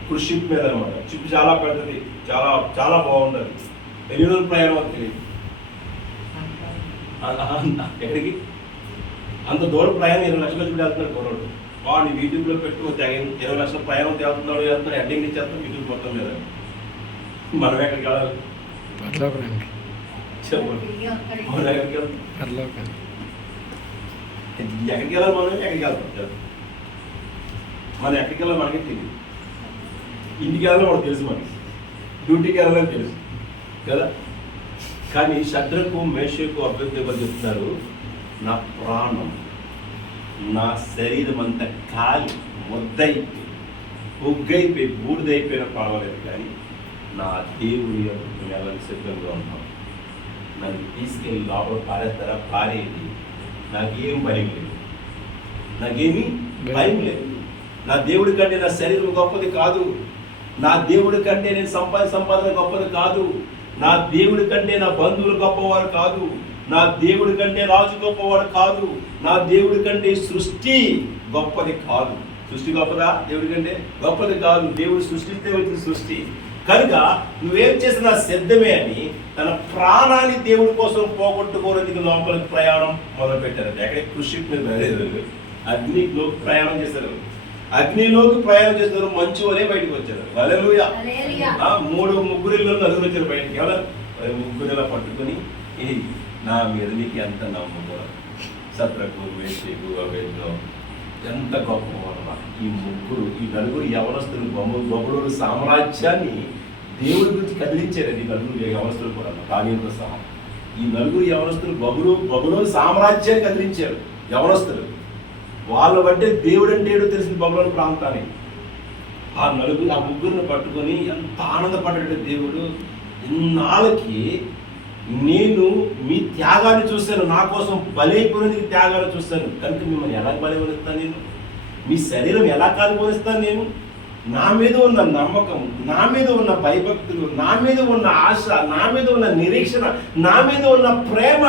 క్రూజ్ షిప్ మీద అనమాట. షిప్ చాలా పెద్దది, చాలా చాలా బాగుంటుంది. ఎన్ని రోజులు ప్రయాణం అని తెలియదు. ఎక్కడికి అంత దూరం ప్రయాణం 20 లక్షల చూసి వెళ్తున్నాడు కొడవడు. వాడు యూట్యూబ్లో పెట్టు 20 లక్షల ప్రయాణం వెళ్తున్నాడు, ఎడ్డింగ్ ఇచ్చేస్తాం యూట్యూబ్ మొత్తం మీద. మనం ఎక్కడికి వెళ్ళాలి? చెప్పండి, మనం ఎక్కడికి వెళ్తాం? ఎక్కడికి వెళ్ళాలి? మనం ఎక్కడికి వెళ్తాం? మనం ఎక్కడికి వెళ్ళాలి మనకి తెలియదు. ఇంటికి వెళ్ళాలని మనకు తెలుసు, మనకి డ్యూటీకి వెళ్ళాలని తెలుసు కదా. కానీ శద్రకు, మేషకు, అబేద్నెగోలు చెప్తున్నారు, నా ప్రాణం, నా శరీరం అంతా కాలి ముద్దయిపోయి, బొగ్గైపోయి, బూడిదైపోయినా పర్వాలేదు, కానీ నా దేవుని వెళ్ళని సిద్ధంగా ఉన్నాను. నన్ను తీసుకెళ్ళి లోపల పారేస్తారా? పారేది. నాకేం భయం లేదు, నాకేమీ భయం లేదు. నా దేవుడి కంటే నా శరీరం గొప్పది కాదు. నా దేవుడి కంటే నేను సంపాదన గొప్పది కాదు. నా దేవుడి కంటే నా బంధువులు గొప్పవారు కాదు. నా దేవుడి కంటే రాజు గొప్పవాడు కాదు. నా దేవుడి కంటే సృష్టి గొప్పది కాదు. సృష్టి గొప్పదా? దేవుడి కంటే గొప్పది కాదు. దేవుడు సృష్టిస్తే వచ్చిన సృష్టి. కనుక నువ్వేం చేసినా సిద్ధమే అని తన ప్రాణాన్ని దేవుడి కోసం పోగొట్టుకోవడానికి లోపలికి ప్రయాణం మొదలు పెట్టారు. ఎక్కడ? కృషి అగ్నిలోకి ప్రయాణం చేశారు. అగ్నిలోకి ప్రయాణం చేస్తారు, మంచు అనే బయటకు వచ్చారు. హల్లెలూయా. 3 నలుగురు వచ్చారు బయటికి. ఎవరు? ముగ్గురు పట్టుకుని, నా మీద నీకు ఎంత నమ్మకం, శద్రకు, మేషకు, అబేద్నెగో ఎంత గొప్ప అన్నమాట. ఈ నలుగురు యవనస్తులు బబులోను సామ్రాజ్యాన్ని దేవుడి గురించి కదిలించారండి. ఈ నలుగురు యవనస్తులు కూడా, దానియేలుతో సహా. ఈ నలుగురు యవనస్తులు బబులోను సామ్రాజ్యాన్ని కదిలించారు. యవనస్తులు వాళ్ళు బట్టే దేవుడు అంటే ఏడో తెలిసిన బబులోను ప్రాంతానికి. ఆ ముగ్గురిని పట్టుకొని ఎంత ఆనందపడ్డాడు దేవుడు. ఇన్నాళ్ళకి నేను మీ త్యాగాన్ని చూశాను, నా కోసం బలైపోయినది త్యాగాన్ని చూశాను, కనుక మిమ్మల్ని ఎలా బలైపోనిస్తాను నేను? మీ శరీరం ఎలా కాలిపోనిస్తాను నేను? నా మీద ఉన్న నమ్మకం, నా మీద ఉన్న భయభక్తులు, నా మీద ఉన్న ఆశ, నా మీద ఉన్న నిరీక్షణ, నా మీద ఉన్న ప్రేమ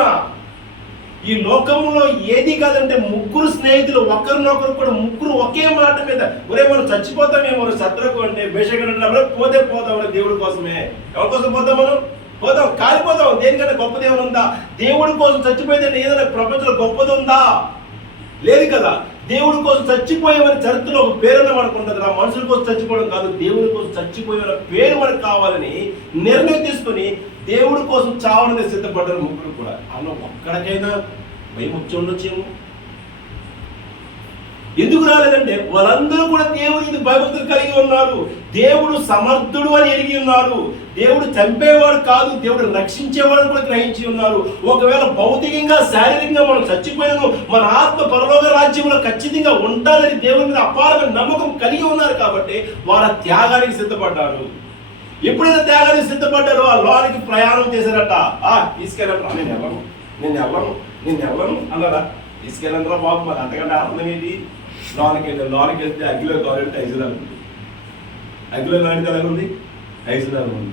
ఈ లోకంలో ఏది కాదంటే ముగ్గురు స్నేహితులు ఒకరినొకరు కూడా ముగ్గురు ఒకే మాట మీద ఒరే మనం చచ్చిపోతామేమో శత్రుకు అంటే బేషగడ పోతే పోతాం దేవుడి కోసమే. ఎవరి కోసం పోతాం? మనం పోతాం, కాలిపోతాం. దేనికంటే గొప్ప దేవుడు ఉందా? దేవుడి కోసం చచ్చిపోతే ఏదైనా ప్రపంచంలో గొప్పది ఉందా? లేదు కదా. దేవుడి కోసం చచ్చిపోయేవారి చరిత్రలో ఒక పేరున్న మనకు ఉంటుంది. ఆ మనుషుల కోసం చచ్చిపోవడం కాదు, దేవుడి కోసం చచ్చిపోయే పేరు మనకు కావాలని నిర్ణయం తీసుకుని దేవుడి కోసం చావడానికి సిద్ధపడ్డారు ముగ్గురు కూడా. అలా ఒక్కడికైనా భయం వచ్చి ఉండొచ్చేమో. ఎందుకు రాలేదంటే వాళ్ళందరూ కూడా దేవుడికి భయభక్తులు కలిగి ఉన్నారు. దేవుడు సమర్థుడు అని ఎరిగి ఉన్నారు. దేవుడు చంపేవాడు కాదు, దేవుడు రక్షించేవాడు కూడా గ్రహించి ఉన్నారు. ఒకవేళ భౌతికంగా శారీరకంగా మనం చచ్చిపోయాను, మన ఆత్మ పరలోక రాజ్యంలో ఖచ్చితంగా ఉండాలని దేవుడి మీద అపారమైన నమ్మకం కలిగి ఉన్నారు. కాబట్టి వారి త్యాగానికి సిద్ధపడ్డారు. ఎప్పుడైతే త్యాగానికి సిద్ధపడ్డారో ఆ లోనికి ప్రయాణం చేశారట. తీసుకెళ్ళరా, నేను వెళ్ళను అన్నారా? తీసుకెళ్ళండిరా బాబు, మరి అంతకంటే అర్థం ఏంటి? లోనికి వెళ్తే అగ్గిలో కావాలంటే ఐదులాగా ఉంది. అగ్గిలో నాటితే ఎలాగ ఉంది? ఐదులాగా ఉంది.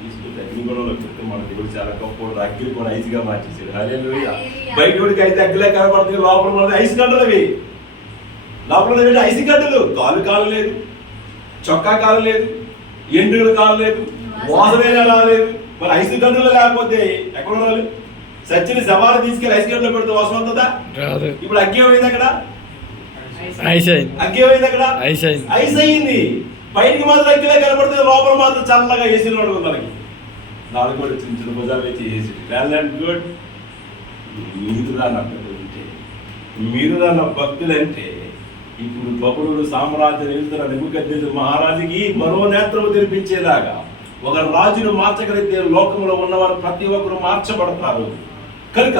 తీసుకుంటే అగ్ని గొడవలో చెప్తే మన దేవుడు చాలా గొప్ప. అగ్గిలు కూడా ఐదుగా మార్చేసాడు. హల్లెలూయా. బయటకి అయితే అగ్గిలే కనబడుతుంది, లోపల మనది ఐసు గడ్డలు. అవి లోపల ఐసు గడ్డలు. కాలు లేదు, చొక్కా కాలు లేదు, ఎండుగలు కాలు లేదు, వాసన రాలేదు. మరి ఐసు గడ్డలు లేకపోతే ఎక్కడ ఉండాలి? సచ్చిని సవాలు తీసుకెళ్ళి ఐసు గడ్డలో పెడితే వాసన వస్తుందా? ఇప్పుడు అగ్గి ఏమైంది అక్కడ? అగ్గి ఏమైంది అక్కడ? ఐస్ అయ్యింది. బయటికి మాత్రం అగ్గిలే కనబడుతుంది, లోపల మాత్రం చల్లగా వేసిన వాడు మనకి. నాలుగు కూడా చిన్న చిన్న భుజాలు వేసి వేసి వెల్ అండ్ గుడ్. మీరురా నా భక్తులంటే, మీరురా నా భక్తులంటే ఇప్పుడు బబులుడు సామ్రాజ్యం వెళ్తున్న నెబుకద్నెజరు మహారాజుకి మనోనేత్రము తెరిపించేలాగా ఒక రాజును మార్చగలిగితే లోకంలో ఉన్నవారు ప్రతి ఒక్కరు మార్చబడతారు. కనుక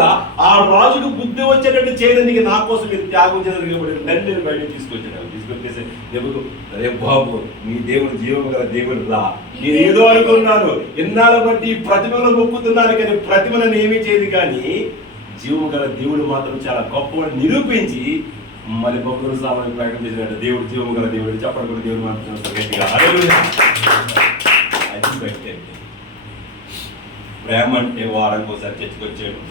ఆ రాజుకు బుద్ధి వచ్చేటట్టు చేయడానికి నా కోసం మీరు త్యాగం చేయడానికి తండ్రిని బయటకు తీసుకొచ్చేసి రే బాబు, మీ దేవుడు జీవము గల దేవుడు రా. నేను ఏదో అనుకున్నాను, ఎన్నాళ్ళ బట్టి ప్రతిమను మొక్కుతున్నారు కానీ ప్రతిమలను ఏమీ చేయదు. కానీ జీవము గల దేవుడు మాత్రం చాలా గొప్పవాడు నిరూపించి మళ్ళీ బొబ్బులు సామాన్య ప్రకటన చేసినట్టు దేవుడు జీవము గల దేవుడు చెప్పడం కూడా దేవుడు మాత్రం. అది బట్టి ప్రేమ అంటే వారానికి ఒకసారి చర్చకొచ్చాడు,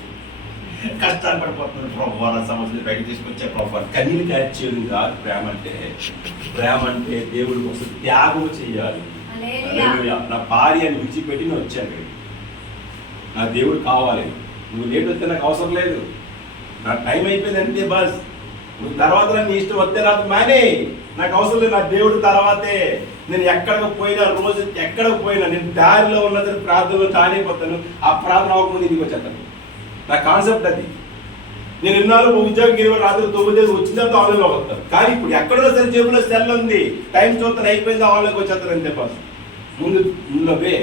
కష్టాలు పడిపోతున్నారు ప్రభు, సమస్యలు బయట తీసుకొచ్చే ప్రభు, కన్నీళ్ళు కాచేయడం కాదు ప్రేమ అంటే. ప్రేమ అంటే దేవుడి కోసం త్యాగం చేయాలి. నా భార్యని విడిచిపెట్టి నేను వచ్చాను, నా దేవుడు కావాలి. నువ్వు లేట్ వస్తే నాకు అవసరం లేదు, నా టైం అయిపోయింది అంతే బస్. నువ్వు తర్వాత నీ ఇష్టం వస్తే రాదు మానే, నాకు అవసరం లేదు. నా దేవుడు తర్వాతే. నేను ఎక్కడికి పోయినా, రోజు ఎక్కడికి పోయినా నేను దారిలో ఉన్నదని ప్రార్థనలో తానైపోతాను. ఆ ప్రార్థన అవ్వకముందు ఇంటికి వచ్చేస్తాను. నా కాన్సెప్ట్ అది. నేను ఇన్నాళ్ళు ఉద్యోగం 20 రాత్రి 9 వచ్చిన తర్వాత ఆన్లైన్లో వస్తాను. కానీ ఇప్పుడు ఎక్కడో సరే జేబులో సెల్ ఉంది, టైం చూస్తాను అయిపోయింది, ఆన్లైన్కి వచ్చేస్తాను అంతే బస్. ముందువే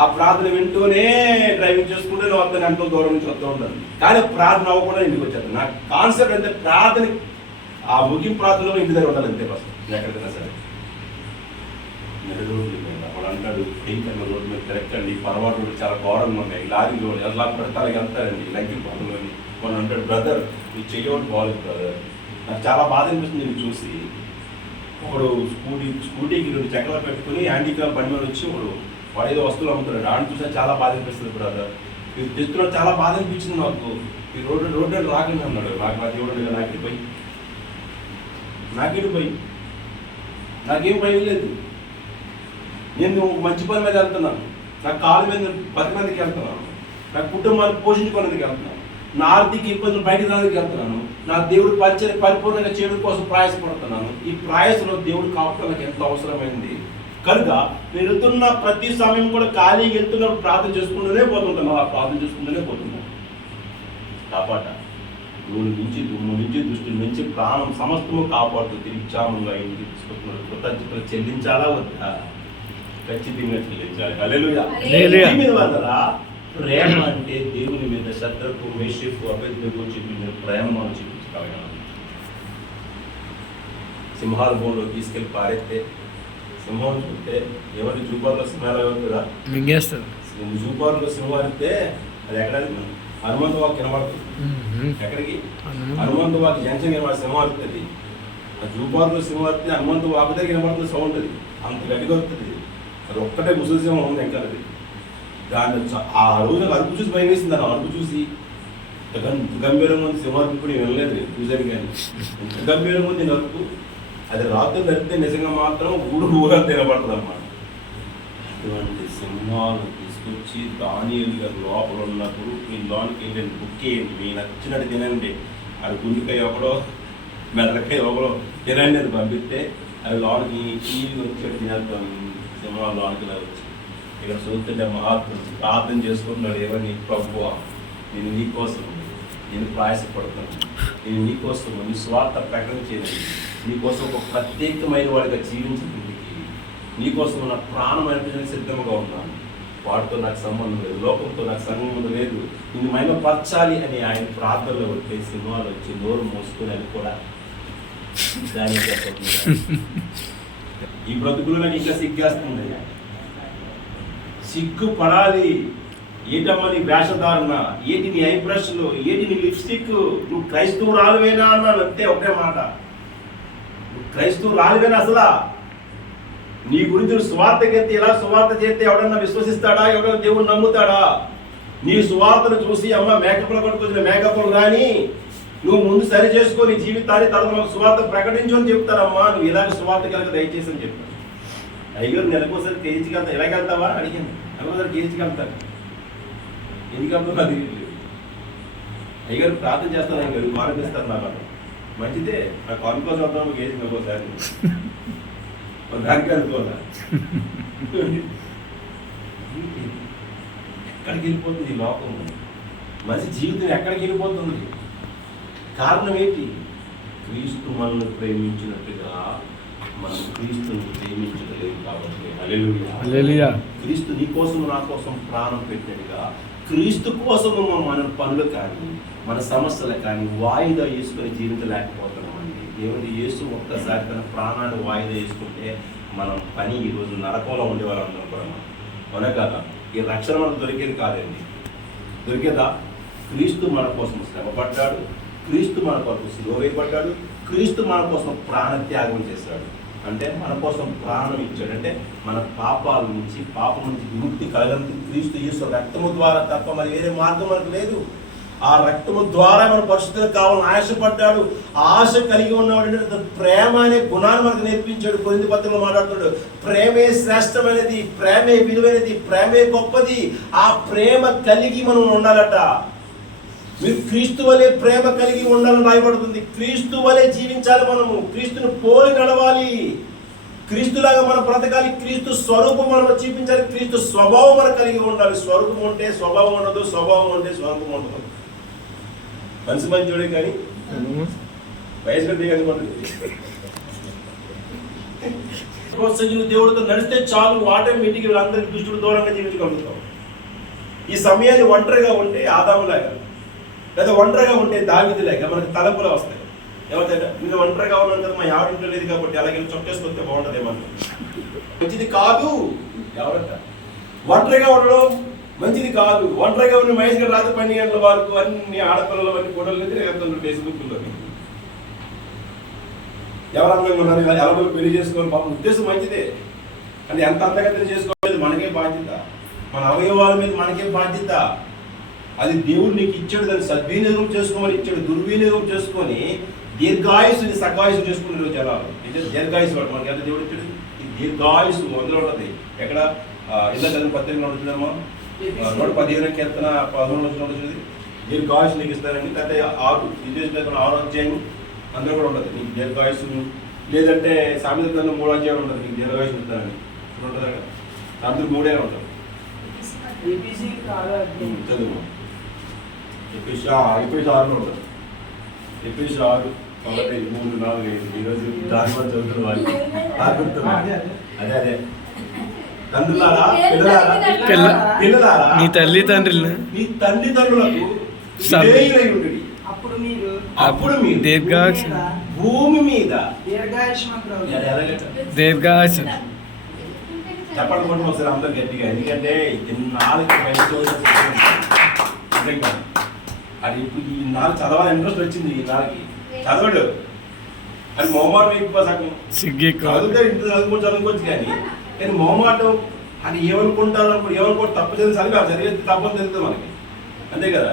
ఆ ప్రార్థన వింటూనే డ్రైవింగ్ చేసుకుంటూనే వస్తాను, ఎంతో దూరం నుంచి వస్తూ ఉంటాను. కానీ ప్రార్థన అవ్వకుండా ఇంటికి వచ్చేస్తాను. నా కాన్సెప్ట్ అంటే ప్రార్థన, ఆ ముగింపు ప్రార్థనలో ఇంటి దగ్గర ఉండాలి అంతే బస్. ఎక్కడికైనా సరే రోడ్లు మీద వాడు అంటాడు, భయంకరంగా రోడ్డు మీద తిరగండి, పొరపాటు రోడ్డు చాలా ఘోరంగా ఉన్నాయి, లారీలో ఎలా పెడతారు వెళ్తారండి లంకి పనులని. వాడు అంటాడు, బ్రదర్ నువ్వు చెయ్యవని బాగాలేదు బ్రదర్. నాకు చాలా బాధ అనిపిస్తుంది నేను చూసి. ఒకడు స్కూటీకి 2 చక్రాలు పెట్టుకుని హ్యాండీక్రాఫ్ట్ బండి మీద వచ్చి వాడు ఏదో వస్తువులు అమ్ముతున్నాడు. ఆడిని చూసా చాలా బాధ అనిపిస్తుంది బ్రదర్. ఇది తెస్తున్నాడు, చాలా బాధ అనిపించింది నాకు. ఈ రోడ్డు రాకండి అన్నాడు. నాకు నా దేవుడు నాకేటి పోయి నాకేం భయం లేదు. నేను మంచి పని మీద వెళ్తున్నాను, నా కాళ్ళ మీద 10 మందికి వెళ్తున్నాను, నా కుటుంబాన్ని పోషించుకోవడానికి వెళ్తున్నాను, నా ఆర్థిక ఇబ్బందులు బయటకు రావడానికి వెళ్తున్నాను, నా దేవుడు పరిచయం పరిపూర్ణంగా చేయడం కోసం ప్రయాసపడుతున్నాను. ఈ ప్రయాసంలో దేవుడు కావడం నాకు ఎంత అవసరమైంది. కనుక నేను వెళ్తున్న ప్రతి సమయం కూడా ఖాళీగా వెళ్తున్నప్పుడు ప్రార్థన చేసుకుంటూనే పోతుంటాను. అలా ప్రార్థన చేసుకుంటూనే పోతున్నాను. కాపాట నూనె నుంచి దుమ్ము నుంచి దృష్టి నుంచి ప్రాణం సమస్తము కాపాడుతూ తిరిగి క్షామంగా ఇంటికి తీసుకుంటున్నాడు. కృతజ్ఞతలు చెల్లించాలా వద్దా? ఖచ్చితంగా చెల్లించాలి. హల్లెలూయా. ప్రేమ అంటే దేవుని మీద శత్రువు మేషకు అభ్యర్థులకు చూపించిన ప్రేమ మనం చూపించగలగాలి. సింహాల బోన్లో తీసుకెళ్లి పారెత్తే సింహం చూస్తే ఎవరి జూపార్లో సింహాలు అవుతుందా? జూపార్లో సింహం అరిస్తే అది ఎక్కడ హనుమంతు వాక్ కనబడుతుంది. ఎక్కడికి? హనుమంతు వాక్ జంక్షన్ సింహం అరుస్తుంది. ఆ జూపార్లో సింహం వస్తే హనుమంతు వాకు దగ్గర వినబడుతుంది సౌండ్, అది అంత గట్టిగా వస్తుంది. అది ఒక్కటే ముసలి సింహం ఉంది ఇంకా. అది దాన్ని ఆ రోజు నాకు అరుపు చూసి భయం వేసింది. దాన్ని అరుపు చూసి గంభీరంగా ఉంది సింహార్పు. ఇప్పుడు నేను వెళ్ళలేదు చూసాను, కానీ ఇంత గంభీరంగా ఉంది అరుపు. అది రాత్రి నడిపితే నిజంగా మాత్రం ఊరంతా తినబడుతుంది అన్నమాట. అటువంటి సింహాలు తీసుకొచ్చి దానియేలు గారు లోపల ఉన్నప్పుడు మీ లోనికి వెళ్ళండి, బుక్ చేయండి, మీ నచ్చినట్టు తినండి. అది గుండెకాయ ఒకడో మెదలకాయ ఒకడో తినండి అని పంపిస్తే అవి లోనికి టీవీ వచ్చి తినేస్తాం. సింహాలు లోనికి వచ్చి ఇక్కడ చూస్తుంటే మహాత్ముడు ప్రార్థన చేసుకుంటున్నాడు, ఏమని, ప్రభువా నేను నీకోసం, నేను ప్రయాసపడుతున్నాను, నేను నీకోసం నీ స్వార్థ ప్రకటన చేయలేదు, నీకోసం ఒక ప్రత్యేకమైన వాడిగా జీవించడానికి, నీకోసం నా ప్రాణం అనిపించడానికి సిద్ధంగా ఉన్నాను. వాడితో నాకు సంబంధం లేదు, లోకంతో నాకు సంబంధం లేదు, నిన్ను మహిమపరచాలి అని ఆయన ప్రార్థనలో వచ్చే సింహాలు వచ్చి నోరు మోసుకుని అది కూడా దాని ఈ బ్రతుకులు నాకు ఇంకా సిగ్గేస్తుంది. సిగ్గుపడాలి. ఏటమ్మా నీ వేషధారణ, ఏంటి నీ ఐ బ్రష్లు, ఏంటి నీ లిప్స్టిక్, నువ్వు క్రైస్తవురాలువేనా అన్నాను అంతే, ఒకటే మాట. నువ్వు క్రైస్తవురాలువేనా అసలా? నీ గురించి నువ్వు సువార్తకెత్తి ఇలా సువార్త చేస్తే ఎవడన్నా విశ్వసిస్తాడా? ఎవడన్నా దేవుడు నమ్ముతాడా? నీ సువార్తను చూసి అమ్మ మేకప్లో కొట్టుకొచ్చిన మేకప్లు కానీ నువ్వు ముందు సరి చేసుకో నీ జీవితాన్ని, తర్వాత మాకు సువార్త ప్రకటించు అని చెప్తారమ్మా. నువ్వు ఇలాగ సువార్త కనుక దయచేసి అని చెప్పాను. అయ్యారు నెలకోసారి కేజీకి వెళ్తా, ఎలాగెళ్తావా అడిగాను. నెలకోసారి కేజీకి వెళ్తాను, ఎందుకు వెళ్తాను అది అయ్యగారు ప్రార్థన చేస్తాను, అయ్యగారు ఆరోపిస్తారు నాకు. మంచిదే, నాకు అనుకోసం వద్దాం కేజీకి నెలకోసారి దానికి అనుకోదా. ఎక్కడికి వెళ్ళిపోతుంది ఈ లోకం? మంచి జీవితం ఎక్కడికి వెళ్ళిపోతుంది? కారణం ఏంటి? క్రీస్తు మనల్ని ప్రేమించినట్టుగా మనం క్రీస్తుని ప్రేమించలేదు కాబట్టి. హల్లెలూయా. క్రీస్తు నీ కోసం నా కోసం ప్రాణం పెట్టినట్టుగా క్రీస్తు కోసము మన పనులు కానీ మన సమస్యలు కానీ వాయిదా వేసుకొని జీవించలేకపోతున్నామండి. దేవుడి యేసు ఒక్కసారి తన ప్రాణాన్ని వాయిదా వేసుకుంటే మనం పని ఈరోజు నరకంలో ఉండేవాళ్ళు అందరం కూడా. అవునా కదా? ఈ రక్షణ మనకు దొరికేది కాదండి. దొరికేదా? క్రీస్తు మన కోసం శ్రమపడ్డాడు, క్రీస్తు మన కొరకు సిలువ వేయబడ్డాడు, క్రీస్తు మన కోసం ప్రాణత్యాగం చేశాడు. అంటే మన కోసం ప్రాణం ఇచ్చాడు. అంటే మన పాపాల నుంచి, పాపం నుంచి విముక్తి కలగడానికి క్రీస్తు యేసు రక్తము ద్వారా తప్ప మరి వేరే మార్గం మనకు లేదు. ఆ రక్తము ద్వారా మన పరిశుద్ధులు కావాలని ఆశపడ్డాడు. ఆశ కలిగి ఉన్నవాడు ప్రేమ అనే గుణాన్ని మనకు నేర్పించాడు. కొరింథీ పత్రికలో మాట్లాడుతున్నాడు, ప్రేమే శ్రేష్టమైనది, ప్రేమే విలువైనది, ప్రేమే గొప్పది. ఆ ప్రేమ కలిగి మనం ఉండాలట. మీరు క్రీస్తు వలె ప్రేమ కలిగి ఉండాలని రాయబడుతుంది. క్రీస్తు వలె జీవించాలి మనము, క్రీస్తుని పోలి నడవాలి, క్రీస్తులాగా మనం బ్రతకాలి, క్రీస్తు స్వరూపం మనం చూపించాలి, క్రీస్తు స్వభావం మనం కలిగి ఉండాలి. స్వరూపం ఉంటే స్వభావం ఉండదు, స్వభావం ఉంటే స్వరూపం ఉండదు. మనిషి మంచోడే కానీ వయసు ప్రోత్సహించిన దేవుడితో నడిస్తే చాలు, ఆటోమేటిక్గా వీళ్ళందరికీ దుష్టుడు దూరంగా జీవించగలుగుతాం. ఈ సమయాన్ని ఒంటరిగా ఉంటే ఆదాములాగా, లేదా ఒంటరిగా ఉంటే దావీదులాగా మనకు తలపులు వస్తాయి. ఏమవుతాయి? మీరు ఒంటరిగా ఉన్నాను కదా, మా ఆవిడింట్లో లేదు కాబట్టి అలాగే చొక్కేసుకొస్తే బాగుంటుంది ఏమన్నా. మంచిది కాదు. ఎవరంట ఒంటరిగా ఉండడం మంచిది కాదు. ఒంటరిగా ఉన్న వయసుగా రాత్రి 12 గంటల వరకు అన్ని ఆడపిల్లలు అన్ని ఫోటోలు తిరుగుతున్నారు ఫేస్బుక్లో. ఎవరు అందంగా ఉన్నారు, ఎవరు పెళ్లి చేసుకోవాలి, పాపం ఉద్దేశం మంచిదే, అంటే ఎంత అందంగా చేసుకోలేదు మనకే బాధ్యత. మన అవయవాల మీద మనకే బాధ్యత. అది దేవుడు నీకు ఇచ్చాడు, దాన్ని సద్వినియోగం చేసుకోమని ఇచ్చాడు. దుర్వినియోగం చేసుకొని దీర్ఘాయుసుని సకాయుసు చేసుకునే జనాలు. దీర్ఘాయుసు వాడు మనకి ఎంత దేవుడు ఇచ్చాడు? ఈ దీర్ఘాయుసు అందులో ఉంటుంది. ఎక్కడ ఇళ్ళ చదివిన పత్రికలో ఉంటుందమ్మా, 115 కీర్తన 11 ఉంటుంది. దీర్ఘాయుసు నీకు ఇస్తానండి. అంటే 6 అధ్యాయం అందులో కూడా ఉంటుంది నీకు దీర్ఘాయుసు. లేదంటే సామెతల గ్రంథం 3వ అధ్యాయం ఉంటుంది, నీకు దీర్ఘాయుసు ఇస్తానని ఉంటుంది. సామెతలు 3 ఉంటుంది. చదువు ఎపిసి 6లో ఉంటుంది. ఎపిసి 6 1 3 4 5 ఈరోజు దాని వల్ల చదువుతున్న వాళ్ళు అదే అదే తండ్రులారా, పిల్లలారా, నీ తల్లిదండ్రులను నీ తల్లిదండ్రులకు అప్పుడు మీరు దీర్ఘాయుషు భూమి మీద దీర్ఘాయుషు చెప్పండి కూడా ఒకసారి అందరు గట్టిగా. ఎందుకంటే ఇన్నాళ్ళకి అది ఇప్పుడు ఈ నాలుగు చదవాలి ఇంట్రెస్ట్ వచ్చింది. ఈ నాలుగు చదవడు అని మొహమాటం ఎక్కువ సగం సిగ్గి చదివితే ఇంట్లో చదువుకోవచ్చు కానీ మొహమాటం అని ఏమనుకుంటారు ఏమనుకుంటారు తప్పు చదివి చదివేస్తే తప్పని తెలుస్తుంది మనకి, అంతే కదా.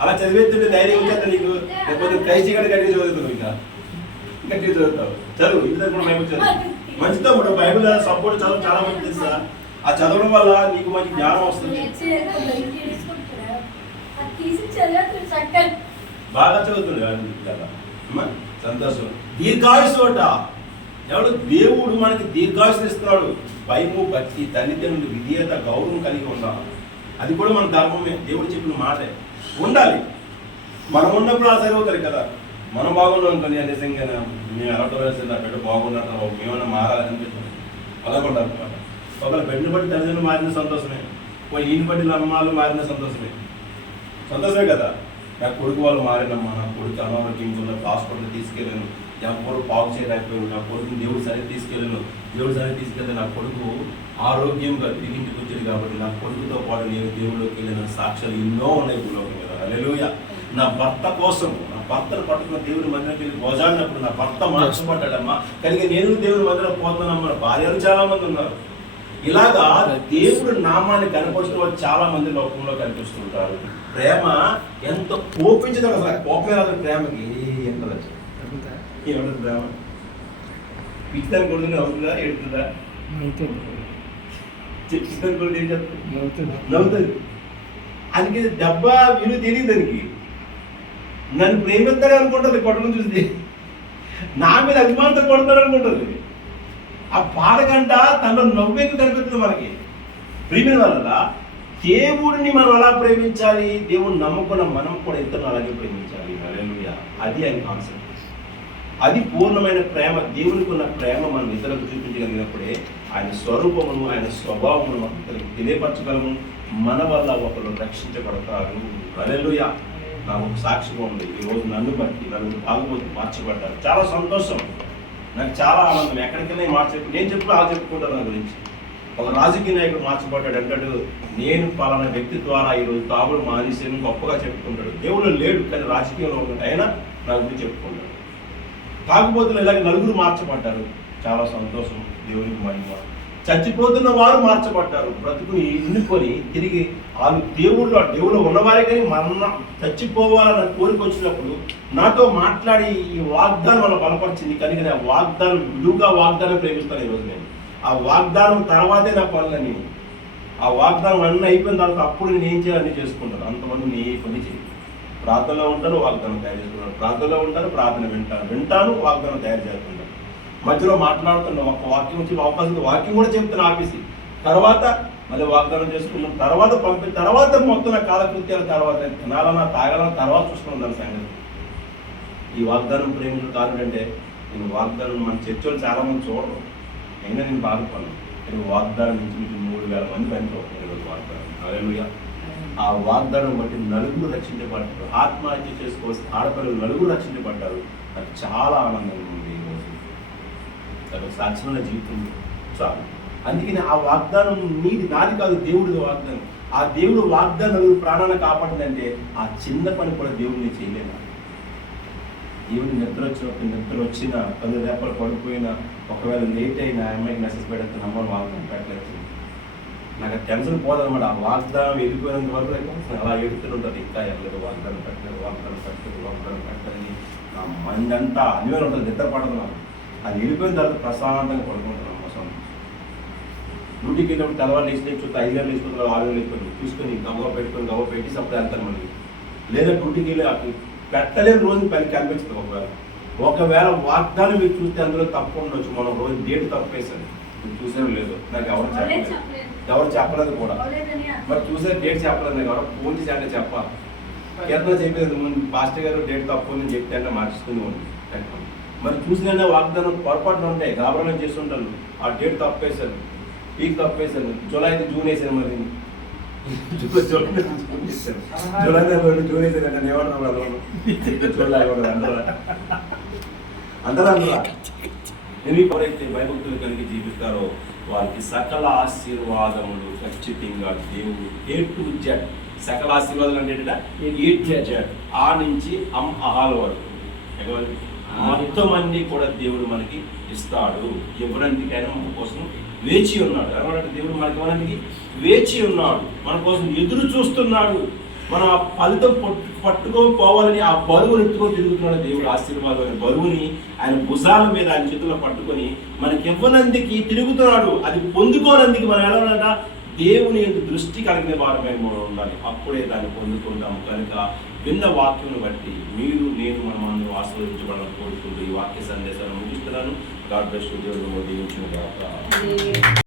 అలా చదివేస్తుంటే ధైర్యం వచ్చేది నీకు, లేకపోతే కైచి గడి గట్టిగా చదువుతావు, ఇంకా గట్టిగా చదువుతావు. చదువు ఇంటి కూడా బైబుల్ చదువు మంచితో ఇప్పుడు బైబుల్ సపోర్ట్ చదువు చాలా మంది తెలుసా. ఆ చదవడం వల్ల నీకు మంచి జ్ఞానం వస్తుంది. బాగా చదువుతుంది కదా, సంతోషం. దీర్ఘాయుసు అంట, ఎవడు దేవుడు మనకి దీర్ఘాయుసు ఇస్తున్నాడు. భయము, భక్తి, తల్లిదండ్రులు, విధేయత, గౌరవం కలిగి ఉండాలి. అది కూడా మన ధర్మమే, దేవుడు చెప్పిన మాటే ఉండాలి. మనం ఉన్నప్పుడు ఆ సరిపోతారు కదా. మనం బాగున్నాం కానీ నిజంగా మేము ఎలక్ట్రల్ బిడ్డ బాగున్నట్టు మేమైనా మారాలనిపిస్తుంది. అలా కూడా అనమాట. ఒకవేళ బిడ్డను బట్టి తల్లిదండ్రులు మారిన సంతోషమే, పోయి ఈయన బట్టి అమ్మాలు మారిన సంతోషమే కదా. నా కొడుకు వాళ్ళు మారినమ్మా, నా కొడుకు అనారోగ్యంగా హాస్పిటల్ తీసుకెళ్ళాను, ఎవరు బాగు చేయలేకపోయాను, నా కొడుకుని దేవుడు సరిగ్గా తీసుకెళ్ళాను, దేవుడు సరిగ్గా తీసుకెళ్తే నా కొడుకు ఆరోగ్యంగా తిరిగి ఇంటికి వచ్చాడు కాబట్టి నా కొడుకుతో పాటు నేను దేవుడిలోకి వెళ్ళిన సాక్ష్యాలు ఎన్నో ఉన్నాయి భూలోకం మీద. హల్లెలూయా. నా భర్త కోసం, నా భర్తను పట్టుకున్న దేవుని మందిరంకి వెళ్ళి భోజాడినప్పుడు నా భర్త మార్చబడ్డాడమ్మా, కనుక నేను దేవుని మందిరం పోతున్నామ్మా. భార్యలు చాలా మంది ఉన్నారు. ఇలాగా దేవుడు నామాన్ని కనపరిచిన వాళ్ళు చాలా మంది లోకంలో కనిపిస్తుంటారు. ప్రేమ ఎంత కోపించదు అసలు, కోపమే రాదు ప్రేమకి. ఎంత ఏమంటుంది ప్రేమ? పిచ్చిదాన్ని కొడుతుంది అవుతుందా, ఎడుతుందా? పిచ్చిదాన్ని కొడుతుంది ఏం చేస్తుంది? నవ్వుతుంది. అందుకే దెబ్బ విలువ తెలియదు దానికి. నన్ను ప్రేమిస్తాడే అనుకుంటుంది కొట్టడం చూసి, నా మీద అభిమానంతో కొడతాడు అనుకుంటుంది. ఆ పాడకంట తనలో నవ్వేకు కనిపిస్తుంది మనకి. ప్రేమిన వల్ల దేవుడిని మనం ఎలా ప్రేమించాలి, దేవుడిని నమ్ముకున్న మనం కూడా ఇతరులను అలాగే ప్రేమించాలి. హల్లెలూయా. అది ఆయన కాన్సెప్ట్. అది పూర్ణమైన ప్రేమ. దేవునికి ఉన్న ప్రేమ మనం ఇతరులకు చూపించగలిగినప్పుడే ఆయన స్వరూపమును, ఆయన స్వభావమును మనం ఇతరులకు తెలియపరచగలము. మన వల్ల ఒకరు రక్షించబడతారు. హల్లెలూయా. నాకు ఒక సాక్ష్యం ఉంది. ఈరోజు నన్ను బట్టి నన్ను బాగుపోతే మార్చబడ్డారు. చాలా సంతోషం, నాకు చాలా ఆనందం. ఎక్కడికైనా నేను చెప్పు అలా చెప్పుకుంటాను. నా గురించి ఒక రాజకీయ నాయకుడు మార్చబడ్డాడు అంటాడు, నేను పలానా వ్యక్తి ద్వారా ఈరోజు తాగుడు మానేసేను గొప్పగా చెప్పుకుంటాడు. దేవుడు లేడు కానీ రాజకీయంలో ఉన్నాడు, అయినా నా గురించి చెప్పుకుంటాడు. తాగుబోతులు ఇలాగ నలుగురు మార్చబడ్డారు. చాలా సంతోషం, దేవునికి మహిమ. చచ్చిపోతున్న వారు మార్చబడ్డారు. బ్రతుకుని ఎన్నుకొని తిరిగి వాళ్ళు దేవుళ్ళు ఉన్నవారే కానీ మన చచ్చిపోవాలన్న కోరిక వచ్చినప్పుడు నాతో మాట్లాడి ఈ వాగ్దానం మనం బలపరిచింది. కనుక నా వాగ్దానం విలువగా వాగ్దానం ప్రేమిస్తాను ఈరోజు. నేను ఆ వాగ్దానం తర్వాతే నా పనులని, ఆ వాగ్దానం అన్నీ అయిపోయిన తర్వాత అప్పుడు నేను ఏం చేయాలని చేసుకుంటాను. అంతమంది నేను ఏ పని చేయను. ప్రార్థనలో ఉంటాను, వాగ్దానం తయారు చేసుకుంటాను. ప్రార్థనలో ఉంటాను, ప్రార్థన వింటాను, వాగ్దానం తయారు చేస్తుంటాను. మధ్యలో మాట్లాడుతున్న ఒక వాక్యం వచ్చి అవకాశం వాక్యం కూడా చెప్తాను ఆపేసి, తర్వాత మళ్ళీ వాగ్దానం చేసుకున్నాం, తర్వాత తర్వాత మొత్తం నా కాలకృత్యాల తర్వాత తినాలన్నా తాగాలన్నా తర్వాత చూసుకున్నాం దాని సంగతి. ఈ వాగ్దానం ప్రేమికులు కాదంటే నేను వాగ్దానం మన చర్చలు చాలా మంది చూడరు, అయినా నేను బాధపడను. నేను వాగ్దానం నుంచి మీకు 3000 మంది వెంటనే వాగ్దానం. హల్లెలూయా. ఆ వాగ్దానం బట్టి నలుగురు రక్షించబడ్డారు. ఆత్మహత్య చేసుకోవాల్సిన ఆడపిల్లలు నలుగురు రక్షించబడ్డారు. నాకు చాలా ఆనందంగా ఉంది. ఈరోజు సాక్షిమైన జీవితం చాలు. అందుకని ఆ వాగ్దానం నాది కాదు, దేవుడిది వాగ్దానం. ఆ దేవుడు వాగ్దానం నలుగురు ప్రాణాలను కాపాడిందంటే ఆ చిన్న పని కూడా దేవుడిని చేయలేను. దేవుడు నిద్ర వచ్చినా కళ్ళు రేపలు పడిపోయినా, ఒకవేళ లేట్ అయినా అమ్మాయికి మెసేజ్ పెడితే నమ్మని వాగ్దానం పెట్టలేదు. నాకు టెన్షన్ పోదన్నమాట. ఆ వాగ్దానం వెళ్ళిపోయినంత వరకు అలా ఎడుతుంటుంది. ఇంకా వెళ్ళలేదు, వాగ్దానం పెట్టలేదు నా మైండ్ అంతా అన్నీ ఉంటుంది, నిద్ర పడదు నాకు. అది వెళ్ళిపోయిన తర్వాత ప్రశాంతంగా పడుకుంటున్నాను. డ్యూటీకి వెళ్ళినప్పుడు తెల్లవారు లేచి చూస్తే 5 గంటలు వేసుకుంటారు, 6 గంటలు వేసుకుంటారు, చూసుకొని గవ్వ పెట్టి అప్పుడు వెళ్తాను. మళ్ళీ లేదా డ్యూటీకి వెళ్ళి అక్కడ పెట్టలేని రోజు పని కనిపించదు. ఒకవేళ వాగ్దానం మీరు చూస్తే అందులో తప్పు ఉండొచ్చు. మనం రోజు డేట్ తప్పేసాను, మీరు చూసేది లేదు, నాకు ఎవరు చెప్పలేదు కూడా. మరి చూసే డేట్ చెప్పలేదు, నాకు ఎవరు ఫోన్ చేసి అంటే చెప్పాలి. కీర్తన చెప్పేది ముందు పాస్టర్ గారు డేట్ తప్పు అని చెప్తే అంటే మార్చుకుని ఉంది. మరి చూసినా వాగ్దానం పొరపాట్లు ఉంటాయి, గాబరాలను చేస్తుంటాను. ఆ డేట్ తప్పేశాను, వీక్ తప్పేశాను, జూలై అయితే జూన్ వేసాను. మరి జూలై వేసాను ఏమన్నారు అందరూ నేను ఎవరైతే భయభక్తులు కలిగి జీవిస్తారో వారికి సకల ఆశీర్వాదములు ఖచ్చితంగా దేవుడు A to Z. సకల ఆశీర్వాదాలు అంటే A to Z, ఆ నుంచి అహాల వరకు మొత్తం అన్ని కూడా దేవుడు మనకి ఇస్తాడు. ఎవరంటికైనా మన కోసం వేచి ఉన్నాడు. ఎవరంటే దేవుడు మనకి ఇవ్వడానికి వేచి ఉన్నాడు, మన కోసం ఎదురు చూస్తున్నాడు. మనం ఆ ఫలితం పట్టుకోపోవాలని ఆ బరువును ఎత్తుకొని తిరుగుతున్నాడు. దేవుడు ఆశీర్వాదమైన బరువుని ఆయన భుజాల మీద ఆయన చేతుల్లో పట్టుకొని మనకి ఇవ్వనందుకు తిరుగుతున్నాడు. అది పొందుకోనందుకు మనం ఎలా ఉండాలంట, దేవుని దృష్టి కలిగిన వారమై ఉండాలి. అప్పుడే దాన్ని పొందుకుంటాము. కనుక విన్న వాక్యం బట్టి మీరు నేను మనం అందరూ ఆశీర్వదించబడాలని కోరుకుంటూ ఈ వాక్య సందేశాన్ని ముగిస్తున్నాను. God bless you. దేవుడు దీవించును గాక.